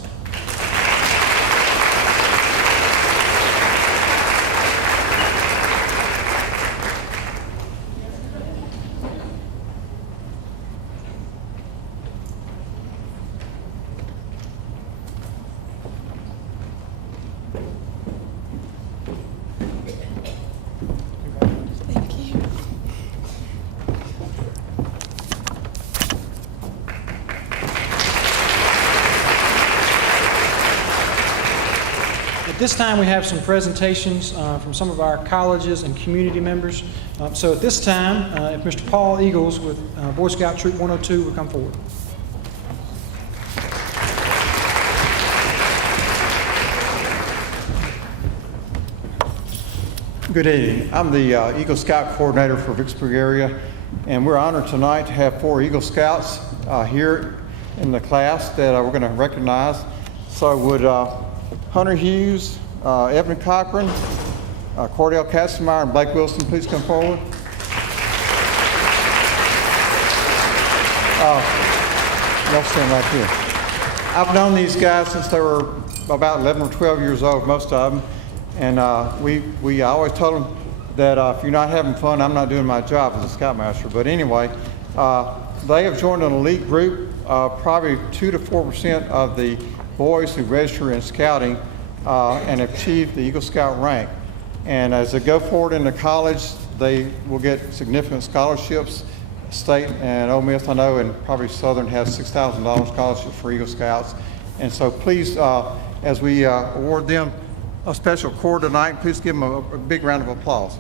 At this time, we have some presentations from some of our colleges and community members. So at this time, if Mr. Paul Eagles with Boy Scout Troop 102 would come forward. Good evening. I'm the Eagle Scout coordinator for Vicksburg area, and we're honored tonight to have 4 Eagle Scouts here in the class that we're going to recognize. So would Hunter Hughes, Evan Cochran, Cordell Katzenmeyer, and Blake Wilson please come forward? Y'all stand right here. I've known these guys since they were about 11 or 12 years old, most of them, and I always told them that if you're not having fun, I'm not doing my job as a Scoutmaster. But anyway, they have joined an elite group. Probably 2 to 4% of the boys who register in scouting and achieve the Eagle Scout rank. And as they go forward into college, they will get significant scholarships. State and Ole Miss, I know, and probably Southern has $6,000 scholarship for Eagle Scouts. And so please, as we award them a special cord tonight, please give them a big round of applause.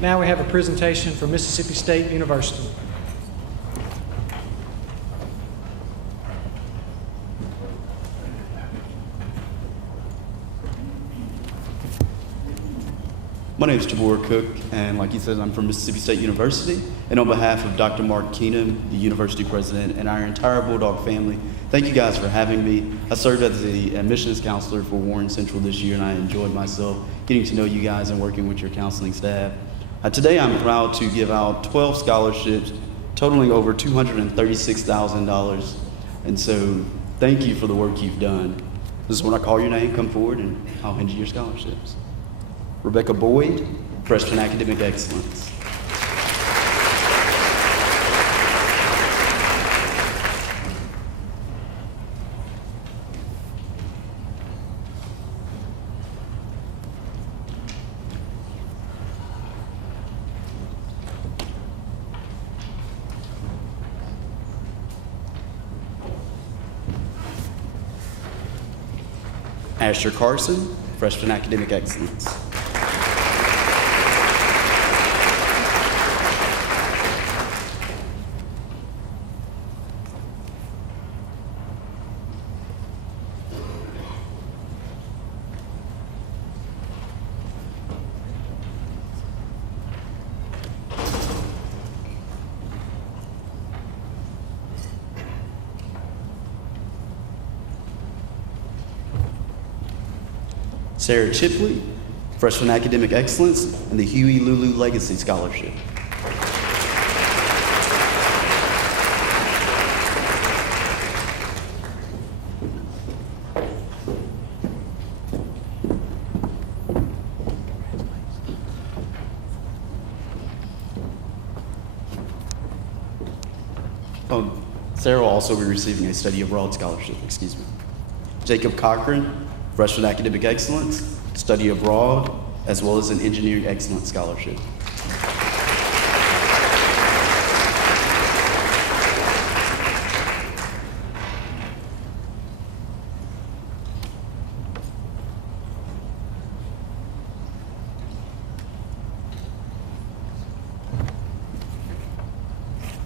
Now we have a presentation from Mississippi State University. My name is Jabor Cook, and like he said, I'm from Mississippi State University. And on behalf of Dr. Mark Keenan, the university president, and our entire Bulldog family, thank you guys for having me. I served as the admissions counselor for Warren Central this year, and I enjoyed myself getting to know you guys and working with your counseling staff. Today, I'm proud to give out 12 scholarships totaling over $236,000. And so, thank you for the work you've done. This is when I call your name, come forward, and I'll hand you your scholarships. Rebecca Boyd, Freshman Academic Excellence. Asher Carson, freshman academic excellence. Sarah Chipley, freshman academic excellence, and the Huey Lulu Legacy Scholarship. Sarah will also be receiving a study abroad scholarship, excuse me. Jacob Cochran, freshman academic excellence, study abroad, as well as an engineering excellence scholarship.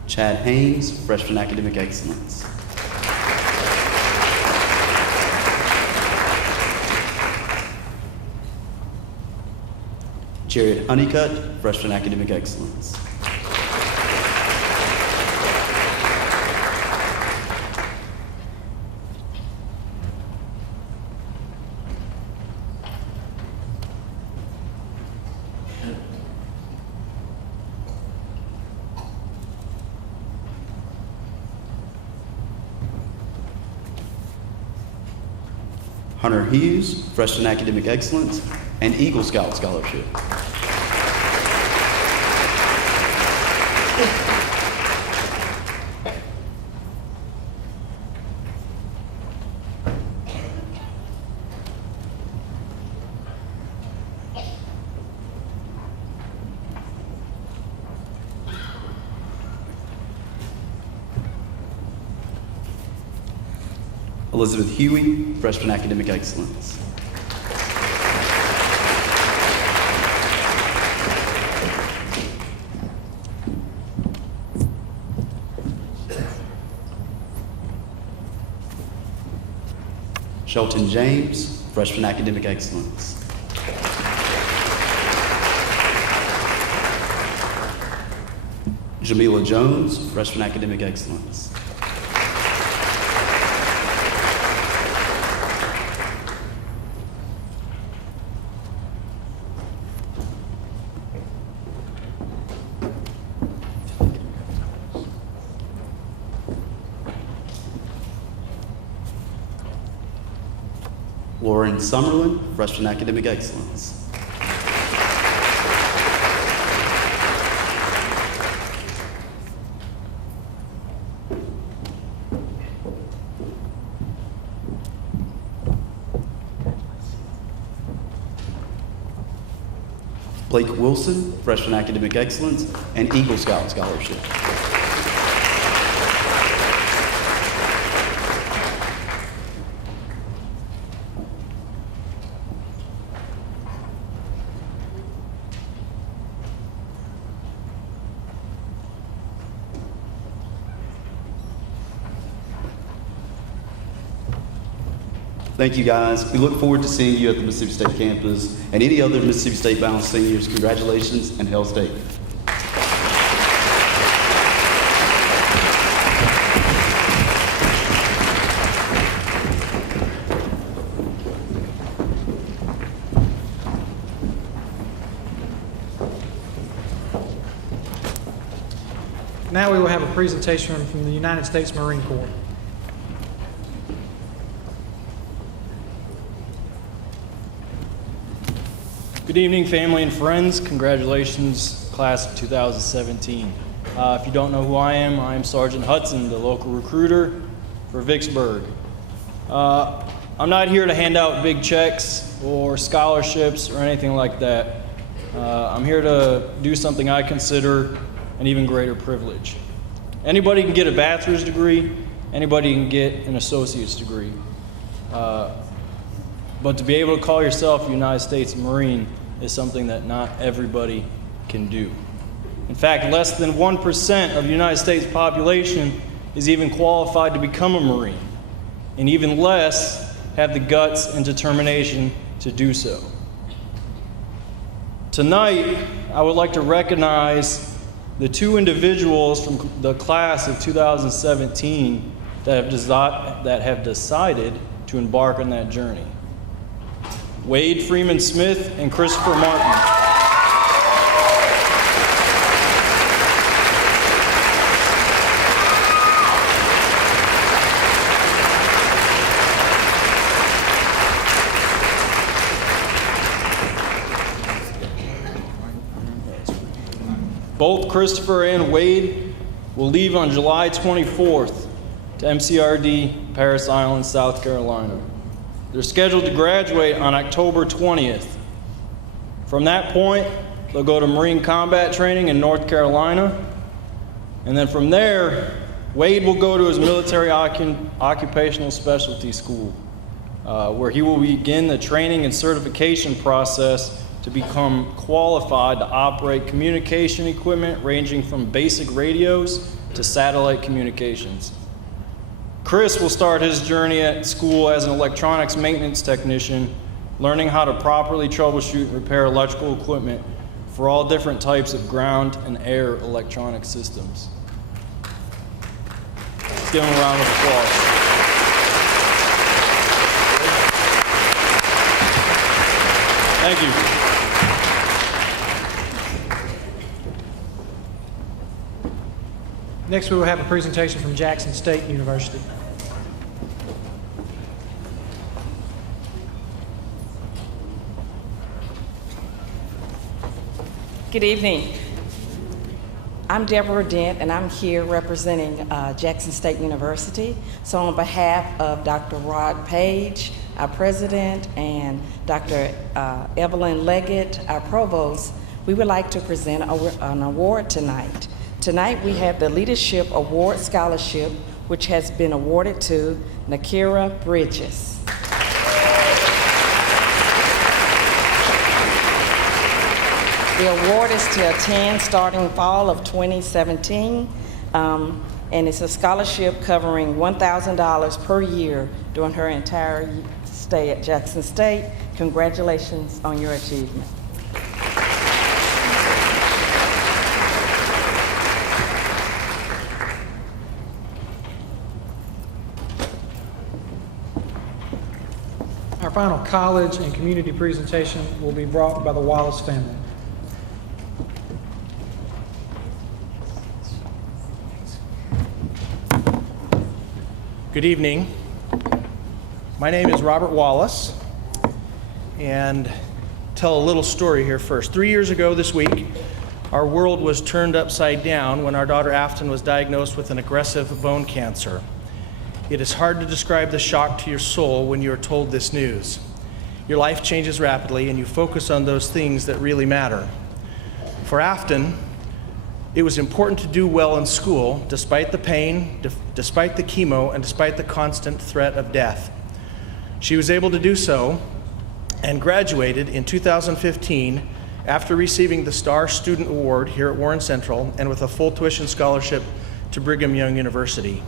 Chad Haynes, freshman academic excellence. Jared Honeycutt, freshman academic excellence. Hunter Hughes, freshman academic excellence, and Eagle Scout scholarship. Elizabeth Huey, freshman academic excellence. Shelton James, freshman academic excellence. Jamila Jones, freshman academic excellence. Lauren Summerlin, freshman academic excellence. Blake Wilson, freshman academic excellence, and Eagle Scout scholarship. Thank you, guys. We look forward to seeing you at the Mississippi State campus, and any other Mississippi State bound seniors, congratulations and Hail State. Now we will have a presentation from the United States Marine Corps. Good evening, family and friends. Congratulations, class of 2017. If you don't know who I am Sergeant Hudson, the local recruiter for Vicksburg. I'm not here to hand out big checks or scholarships or anything like that. I'm here to do something I consider an even greater privilege. Anybody can get a bachelor's degree, anybody can get an associate's degree. But to be able to call yourself a United States Marine is something that not everybody can do. In fact, less than 1% of the United States population is even qualified to become a Marine, and even less have the guts and determination to do so. Tonight, I would like to recognize the two individuals from the class of 2017 that have decided to embark on that journey. Wade Freeman Smith and Christopher Martin. Both Christopher and Wade will leave on July 24th to MCRD, Parris Island, South Carolina. They're scheduled to graduate on October 20th. From that point, they'll go to Marine Combat Training in North Carolina. And then from there, Wade will go to his military occupational specialty school, where he will begin the training and certification process to become qualified to operate communication equipment ranging from basic radios to satellite communications. Chris will start his journey at school as an electronics maintenance technician, learning how to properly troubleshoot and repair electrical equipment for all different types of ground and air electronic systems. Let's give him a round of applause. Thank you. Next, we will have a presentation from Jackson State University. Good evening. I'm Deborah Dent, and I'm here representing Jackson State University. So on behalf of Dr. Rod Page, our president, and Dr. Evelyn Leggett, our provost, we would like to present an award tonight. Tonight we have the Leadership Award Scholarship, which has been awarded to Nakira Bridges. The award is to attend starting fall of 2017, and it's a scholarship covering $1,000 per year during her entire stay at Jackson State. Congratulations on your achievement. Our final college and community presentation will be brought by the Wallace family. Good evening. My name is Robert Wallace, and tell a little story here first. 3 years ago this week, our world was turned upside down when our daughter Afton was diagnosed with an aggressive bone cancer. It is hard to describe the shock to your soul when you are told this news. Your life changes rapidly, and you focus on those things that really matter. For Afton, it was important to do well in school, despite the pain, despite the chemo, and despite the constant threat of death. She was able to do so and graduated in 2015 after receiving the Star Student Award here at Warren Central and with a full tuition scholarship to Brigham Young University.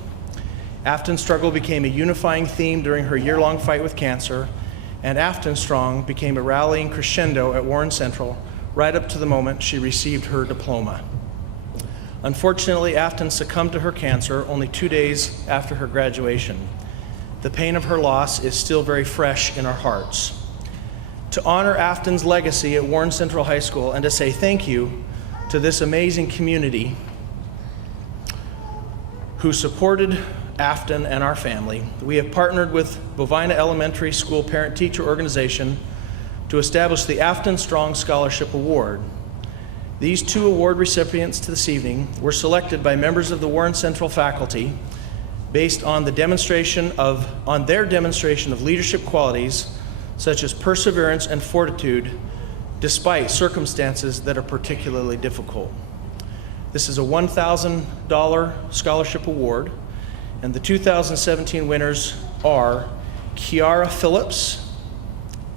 Afton's struggle became a unifying theme during her year-long fight with cancer, and Afton Strong became a rallying crescendo at Warren Central right up to the moment she received her diploma. Unfortunately, Afton succumbed to her cancer only 2 days after her graduation. The pain of her loss is still very fresh in our hearts. To honor Afton's legacy at Warren Central High School and to say thank you to this amazing community who supported Afton and our family, we have partnered with Bovina Elementary School Parent-Teacher Organization to establish the Afton Strong Scholarship Award. These two award recipients this evening were selected by members of the Warren Central faculty based on their demonstration of leadership qualities such as perseverance and fortitude despite circumstances that are particularly difficult. This is a $1,000 scholarship award, and the 2017 winners are Kiara Phillips,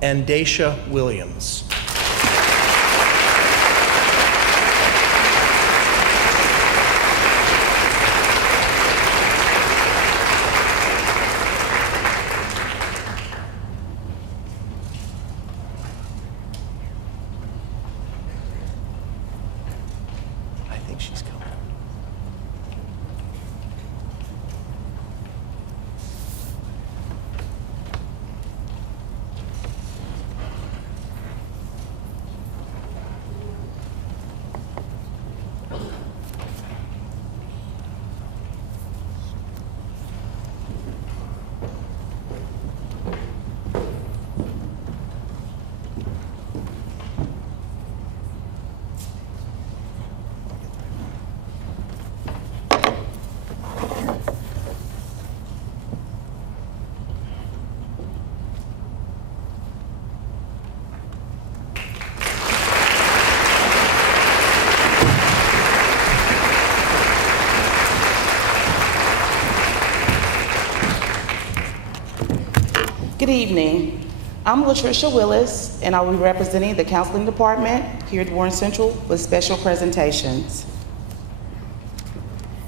and Daisha Williams. I think she's coming. Good evening. I'm Latricia Willis, and I will be representing the counseling department here at Warren Central with special presentations.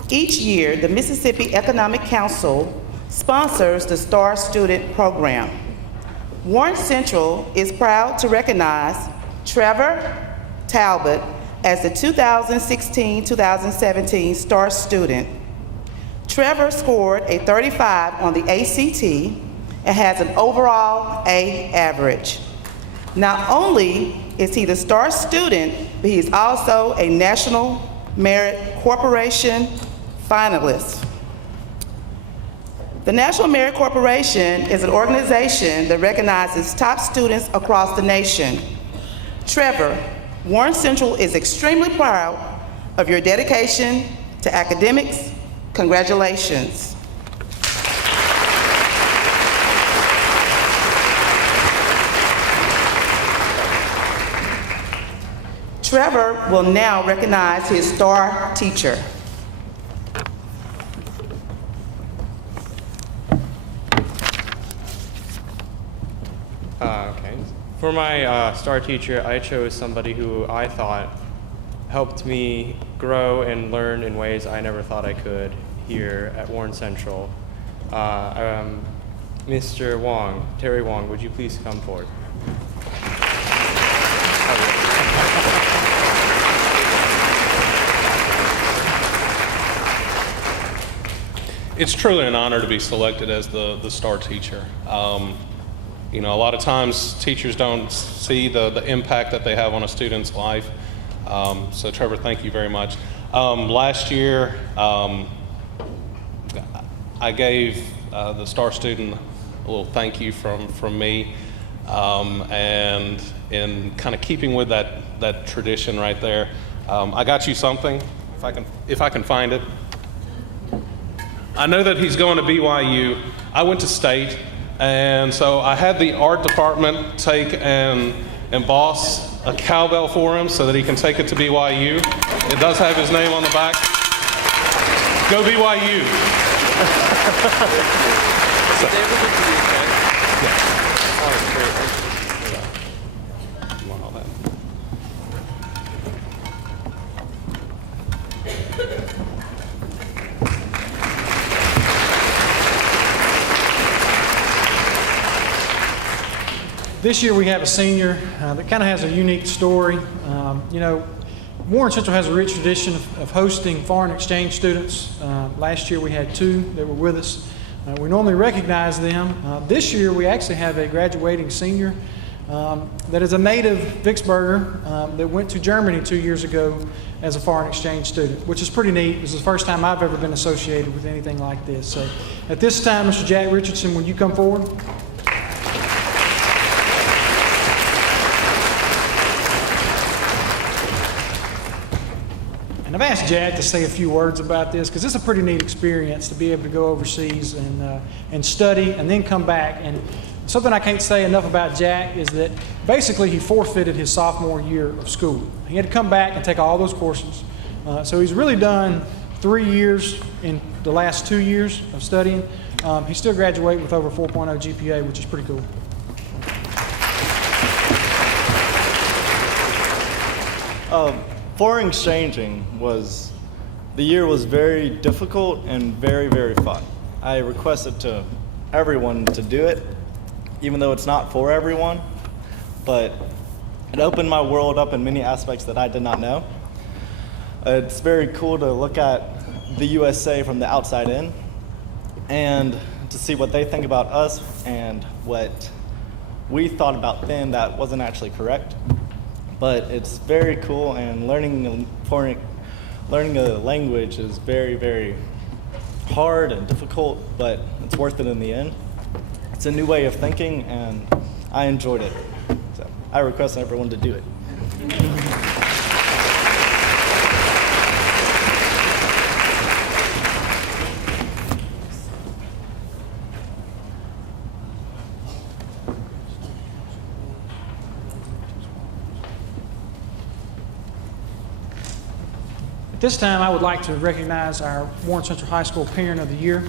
Each year, the Mississippi Economic Council sponsors the STAR Student Program. Warren Central is proud to recognize Trevor Talbot as the 2016-2017 STAR student. Trevor scored a 35 on the ACT and has an overall A average. Not only is he the STAR student, but he's also a National Merit Corporation finalist. The National Merit Corporation is an organization that recognizes top students across the nation. Trevor, Warren Central is extremely proud of your dedication to academics. Congratulations. Trevor will now recognize his STAR teacher. Okay. For my STAR teacher, I chose somebody who I thought helped me grow and learn in ways I never thought I could here at Warren Central. Mr. Wong, Terry Wong, would you please come forward? It's truly an honor to be selected as the STAR teacher. You know, a lot of times teachers don't see the impact that they have on a student's life. So Trevor, thank you very much. Last year, I gave the STAR student a little thank you from me. And in kind of keeping with that tradition right there, I got you something, if I can find it. I know that he's going to BYU. I went to state, and so I had the art department take and emboss a cowbell for him so that he can take it to BYU. It does have his name on the back. Go BYU. This year we have a senior that kind of has a unique story. You know, Warren Central has a rich tradition of hosting foreign exchange students. Last year we had 2 that were with us. We normally recognize them. This year we actually have a graduating senior that is a native Vicksburger that went to Germany 2 years ago as a foreign exchange student, which is pretty neat. This is the first time I've ever been associated with anything like this. So at this time, Mr. Jack Richardson, would you come forward? I've asked Jack to say a few words about this because it's a pretty neat experience to be able to go overseas and study and then come back. And something I can't say enough about Jack is that basically he forfeited his sophomore year of school. He had to come back and take all those courses. So he's really done 3 years in the last 2 years of studying. He still graduated with over 4.0 GPA, which is pretty cool. Foreign exchanging the year was very difficult and very, very fun. I requested to everyone to do it, even though it's not for everyone, but it opened my world up in many aspects that I did not know. It's very cool to look at the USA from the outside in and to see what they think about us and what we thought about them that wasn't actually correct. But it's very cool, and learning a language is very, very hard and difficult, but it's worth it in the end. It's a new way of thinking, and I enjoyed it. So I request everyone to do it. At this time, I would like to recognize our Warren Central High School Parent of the Year.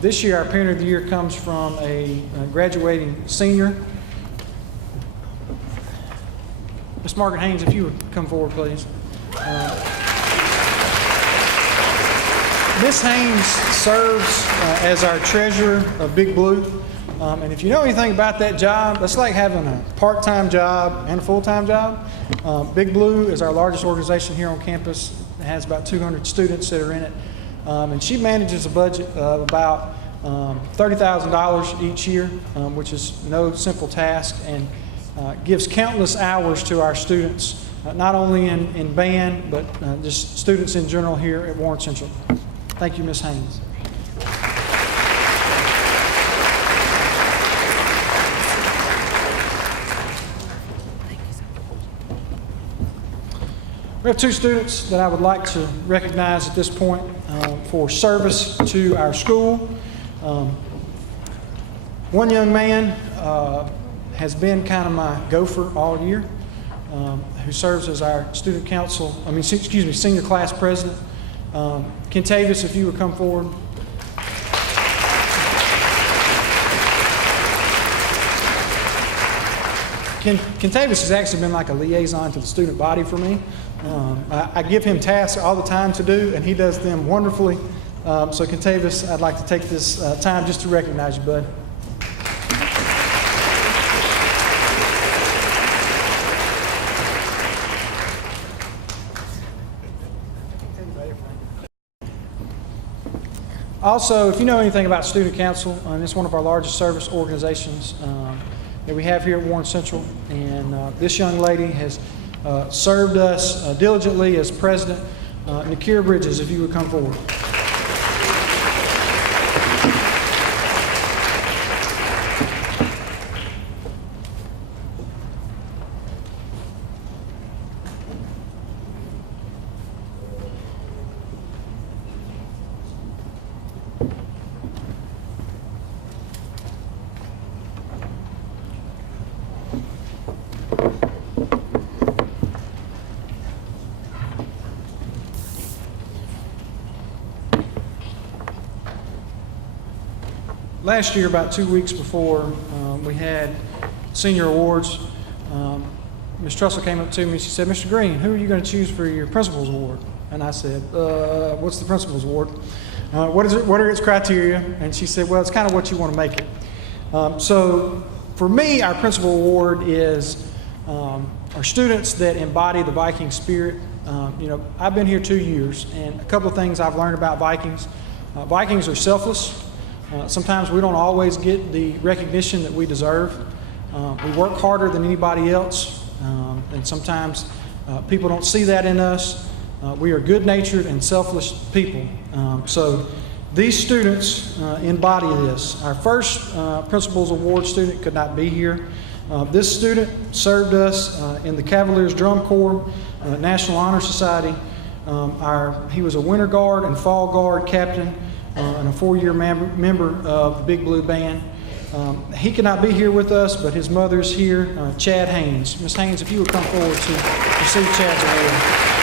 This year, our Parent of the Year comes from a graduating senior. Miss Margaret Haynes, if you would come forward, please. Miss Haynes serves as our treasurer of Big Blue. And if you know anything about that job, that's like having a part-time job and a full-time job. Big Blue is our largest organization here on campus. It has about 200 students that are in it. And she manages a budget of about $30,000 each year, which is no simple task, and gives countless hours to our students, not only in band, but just students in general here at Warren Central. Thank you, Ms. Haynes. We have two students that I would like to recognize at this point for service to our school. One young man has been kind of my gopher all year, who serves as our senior class president. Kentavious, if you would come forward. Kentavious has actually been like a liaison to the student body for me. I give him tasks all the time to do, and he does them wonderfully. So Kentavious, I'd like to take this time just to recognize you, bud. Also, if you know anything about Student Council, it's one of our largest service organizations that we have here at Warren Central, and this young lady has served us diligently as president. Nakira Bridges, if you would come forward. Last year, about 2 weeks before we had senior awards, Ms. Trussell came up to me and she said, "Mr. Green, who are you going to choose for your principal's award?" And I said, "What's the principal's award? What are its criteria?" And she said, "Well, it's kind of what you want to make it." So for me, our principal award is our students that embody the Viking spirit. I've been here 2 years, and a couple of things I've learned about Vikings. Vikings are selfless. Sometimes we don't always get the recognition that we deserve. We work harder than anybody else, and sometimes people don't see that in us. We are good-natured and selfless people. So these students embody this. Our first Principal's Award student could not be here. This student served us in the Cavaliers Drum Corps, National Honor Society. He was a winter guard and fall guard captain and a 4-year member of the Big Blue Band. He cannot be here with us, but his mother's here, Chad Haynes. Ms. Haynes, if you would come forward to receive Chad's award.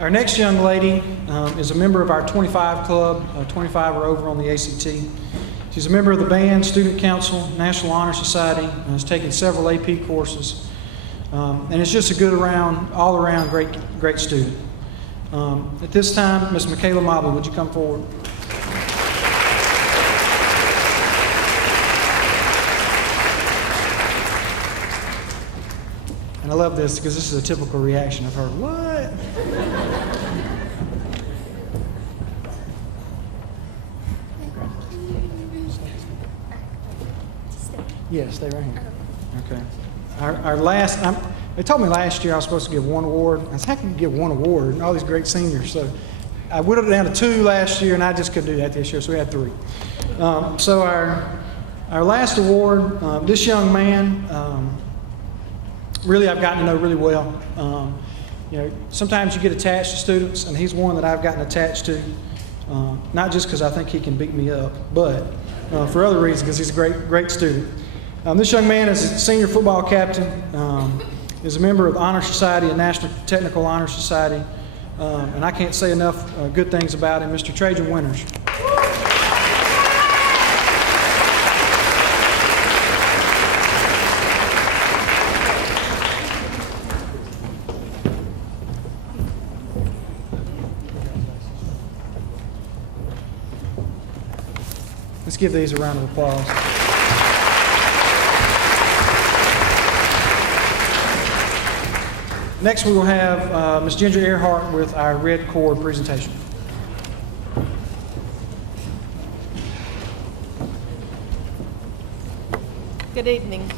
Our next young lady is a member of our 25 club, 25 or over on the ACT. She's a member of the band, student council, National Honor Society, and has taken several AP courses. And is just a good all around great student. At this time, Ms. Michaela Mobley, would you come forward? And I love this because this is a typical reaction of her. What? Yeah, stay right here. Okay. Our last, they told me last year I was supposed to give one award. I said, how can you give one award and all these great seniors? So I whittled it down to 2 last year, and I just couldn't do that this year, so we had 3. So our last award, this young man, really I've gotten to know really well. You know, sometimes you get attached to students, and he's one that I've gotten attached to, not just because I think he can beat me up, but for other reasons, because he's a great student. This young man is a senior football captain, is a member of the Honor Society and National Technical Honor Society, and I can't say enough good things about him, Mr. Trajan Winters. Let's give these a round of applause. Next, we will have Ms. Ginger Earhart with our red cord presentation. Good evening.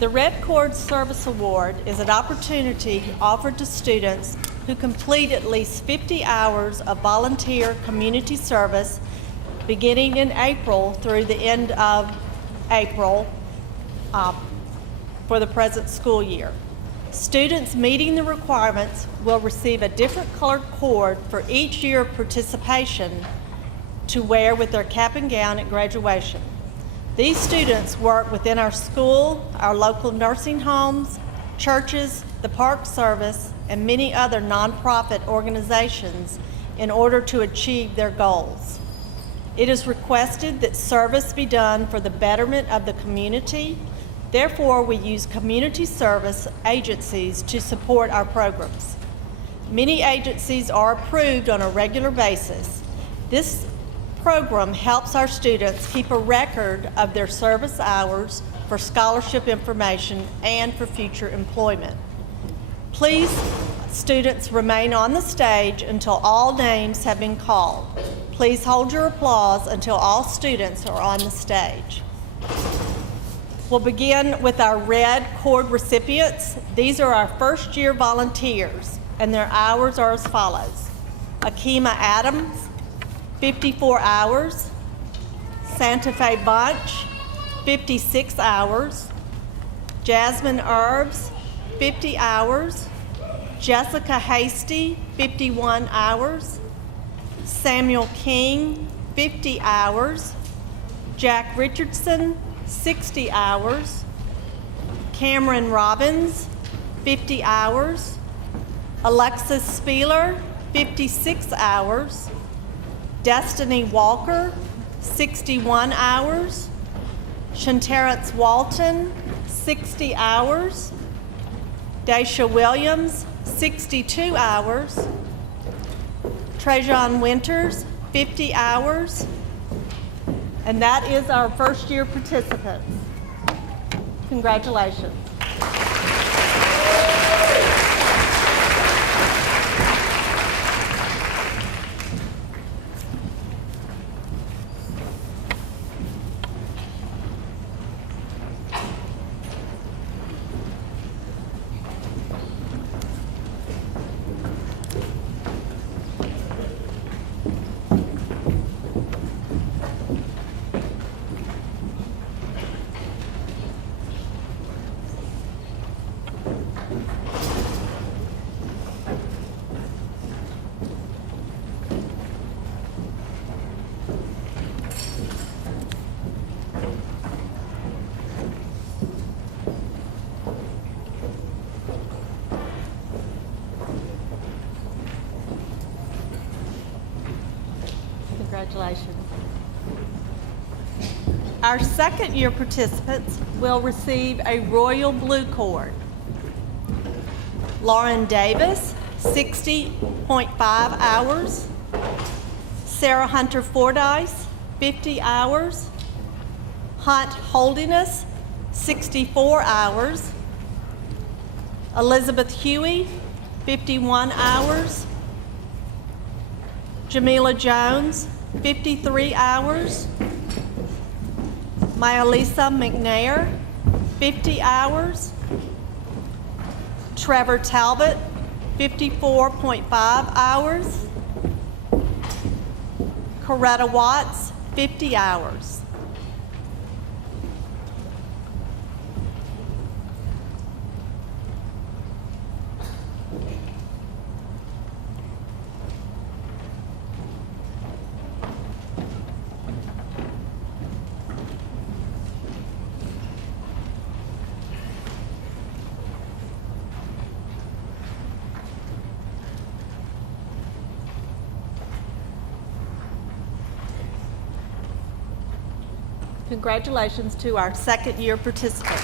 The Red Cord Service Award is an opportunity offered to students who complete at least 50 hours of volunteer community service beginning in April through the end of April for the present school year. Students meeting the requirements will receive a different colored cord for each year of participation to wear with their cap and gown at graduation. These students work within our school, our local nursing homes, churches, the Park Service, and many other nonprofit organizations in order to achieve their goals. It is requested that service be done for the betterment of the community. Therefore, we use community service agencies to support our programs. Many agencies are approved on a regular basis. This program helps our students keep a record of their service hours for scholarship information and for future employment. Please, students, remain on the stage until all names have been called. Please hold your applause until all students are on the stage. We'll begin with our red cord recipients. These are our first year volunteers, and their hours are as follows. Akima Adams, 54 hours. Santa Fe Bunch, 56 hours. Jasmine Herbs, 50 hours. Jessica Hasty, 51 hours. Samuel King, 50 hours. Jack Richardson, 60 hours. Cameron Robbins, 50 hours. Alexis Spieler, 56 hours. Destiny Walker, 61 hours. Shanterance Walton, 60 hours. Daisha Williams, 62 hours. Trajan Winters, 50 hours. And that is our first year participants. Congratulations. Congratulations. Our second-year participants will receive a Royal Blue Cord. Lauren Davis, 60.5 hours. Sarah Hunter Fordyce, 50 hours. Hunt Holdiness, 64 hours. Elizabeth Huey, 51 hours. Jamila Jones, 53 hours. Myalisa McNair, 50 hours. Trevor Talbot, 54.5 hours. Coretta Watts, 50 hours. Congratulations to our second-year participants.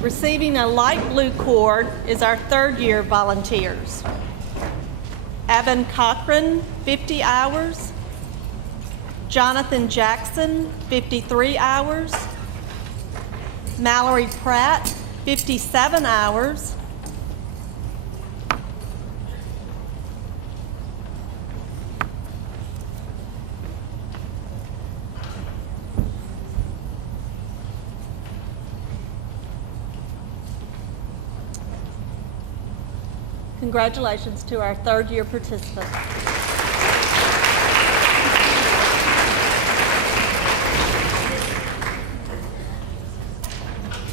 Receiving a light blue cord is our third-year volunteers. Evan Cochran, 50 hours. Jonathan Jackson, 53 hours. Mallory Pratt, 57 hours. Congratulations to our third-year participants.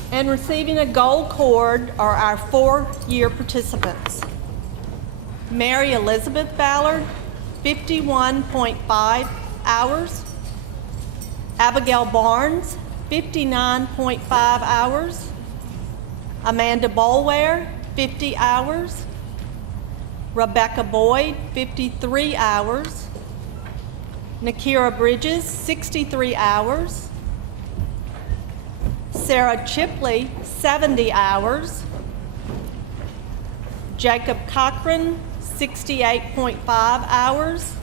And receiving a gold cord are our four-year participants. Mary Elizabeth Ballard, 51.5 hours. Abigail Barnes, 59.5 hours. Amanda Bolware, 50 hours. Rebecca Boyd, 53 hours. Nakira Bridges, 63 hours. Sarah Chipley, 70 hours. Jacob Cochran, 68.5 hours.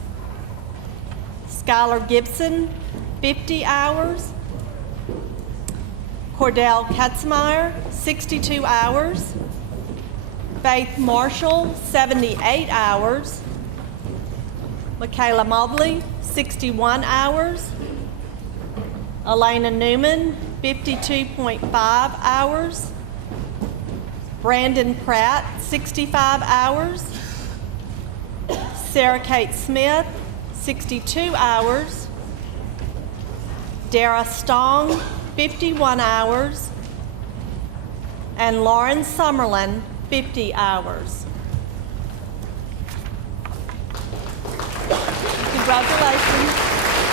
Skylar Gibson, 50 hours. Cordell Katzmeyer, 62 hours. Faith Marshall, 78 hours. Michaela Mobley, 61 hours. Elena Newman, 52.5 hours. Brandon Pratt, 65 hours. Sarah Kate Smith, 62 hours. Dara Stong, 51 hours. And Lauren Summerlin, 50 hours. Congratulations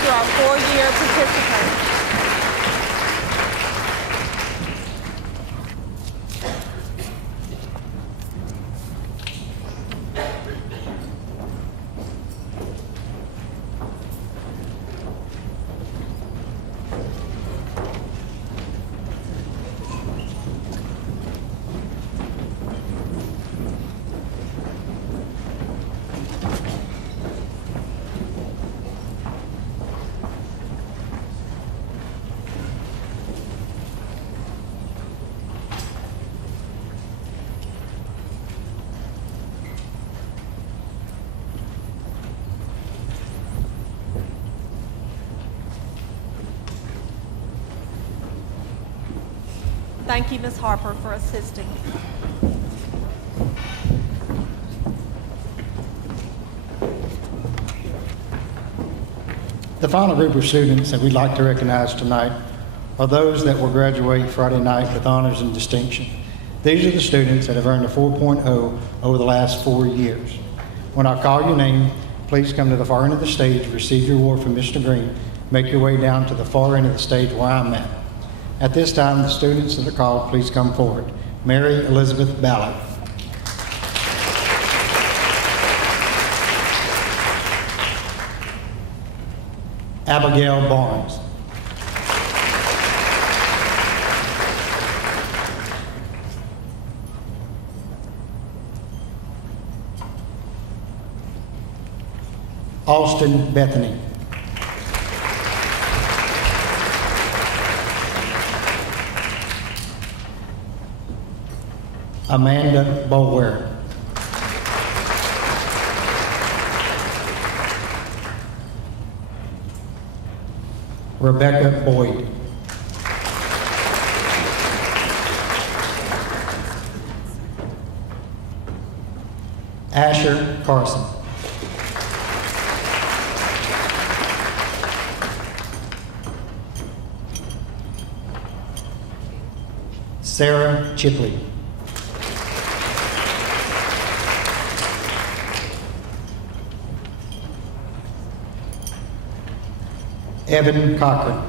to our four-year participants. Thank you, Ms. Harper, for assisting. The final group of students that we'd like to recognize tonight are those that will graduate Friday night with honors and distinction. These are the students that have earned a 4.0 over the last 4 years. When I call your name, please come to the far end of the stage, receive your award from Mr. Green, make your way down to the far end of the stage where I'm at. At this time, the students that are called, please come forward. Mary Elizabeth Ballard. Abigail Barnes. Austin Bethany. Amanda Bower. Rebecca Boyd. Asher Carson. Sarah Chipley. Evan Cochran.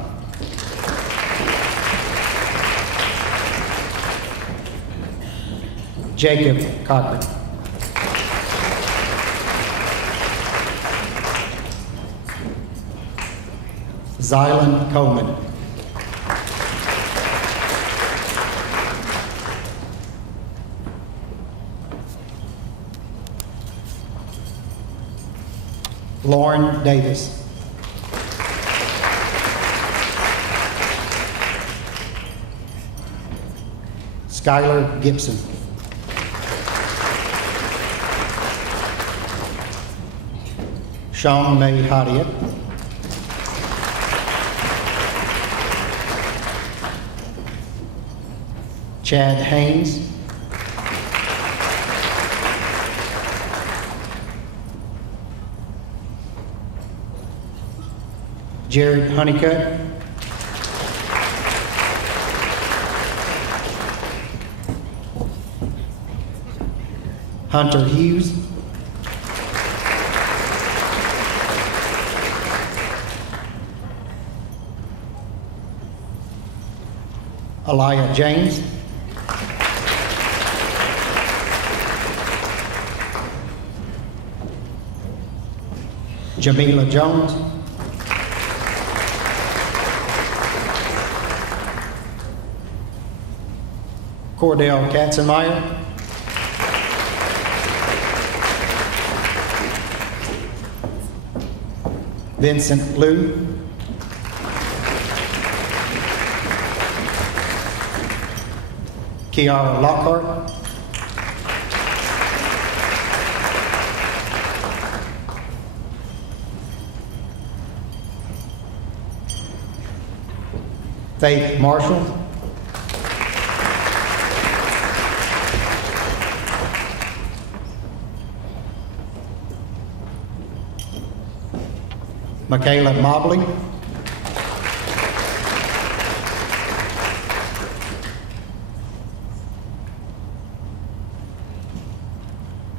Jacob Cochran. Zylan Coleman. Lauren Davis. Skylar Gibson. Sean May Hadiat. Chad Haynes. Jared Honeycutt. Hunter Hughes. Aliyah James. Jamila Jones. Cordell Katzenmeyer. Vincent Liu. Kiara Lockhart. Faith Marshall. Michaela Mobley.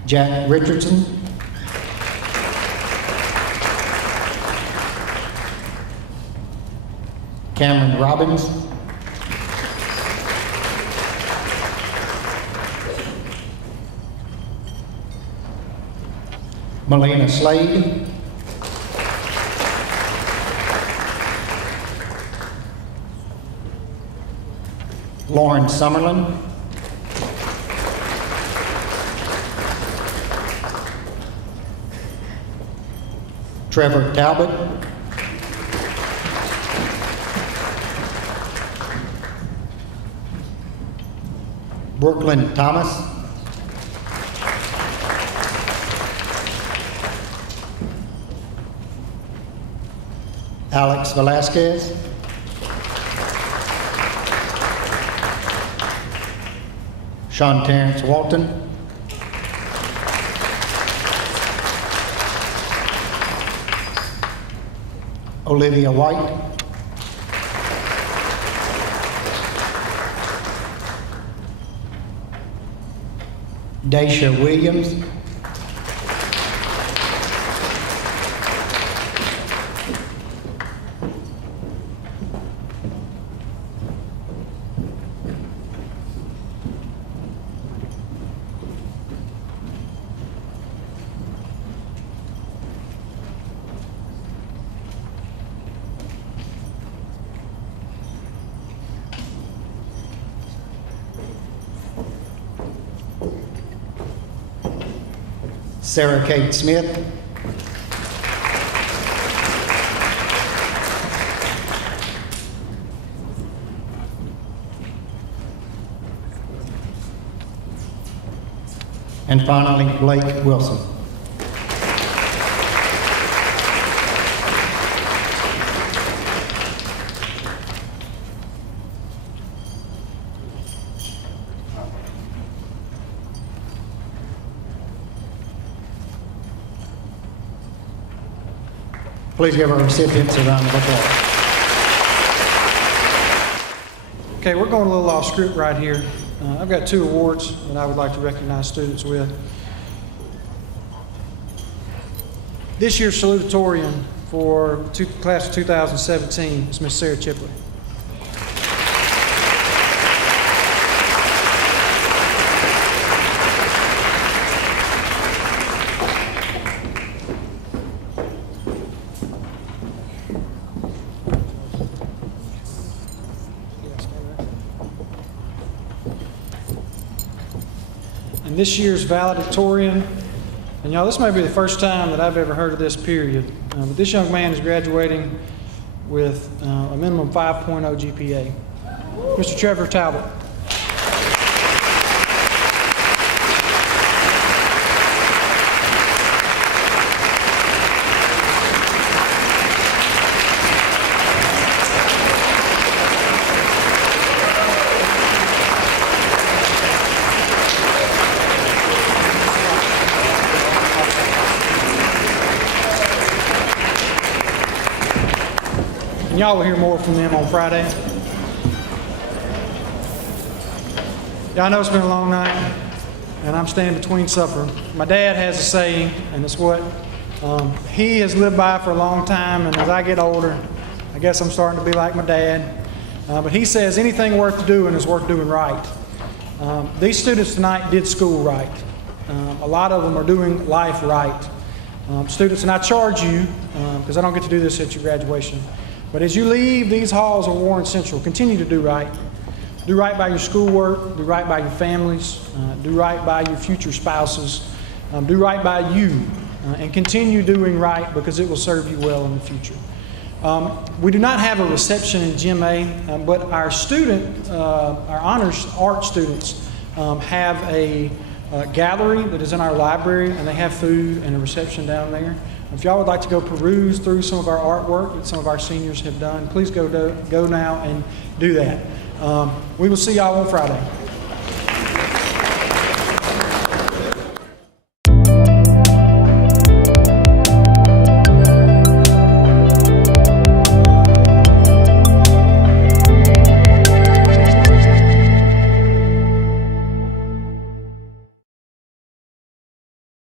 Jack Richardson. Cameron Robbins. Melina Slade. Lauren Summerlin. Trevor Talbot. Brooklyn Thomas. Alex Velasquez. Sean Terrence Walton. Olivia White. Daisha Williams. Sarah Kate Smith. And finally, Blake Wilson. Please give our recipients a round of applause. Okay, we're going a little off script right here. I've got 2 awards that I would like to recognize students with. This year's salutatorian for class of 2017 is Miss Sarah Chipley. And this year's valedictorian, and y'all, this may be the first time that I've ever heard of this period, but this young man is graduating with a minimum 5.0 GPA. Mr. Trevor Talbot. And y'all will hear more from them on Friday. Yeah, I know it's been a long night, and I'm standing between supper. My dad has a saying, and it's what he has lived by for a long time, and as I get older, I guess I'm starting to be like my dad. But he says anything worth doing is worth doing right. These students tonight did school right. A lot of them are doing life right. Students, and I charge you, because I don't get to do this at your graduation, but as you leave these halls of Warren Central, continue to do right. Do right by your schoolwork, do right by your families, do right by your future spouses, do right by you, and continue doing right because it will serve you well in the future. We do not have a reception in Gym A, but our honors art students have a gallery that is in our library, and they have food and a reception down there. If y'all would like to go peruse through some of our artwork that some of our seniors have done, please go now and do that. We will see y'all on Friday.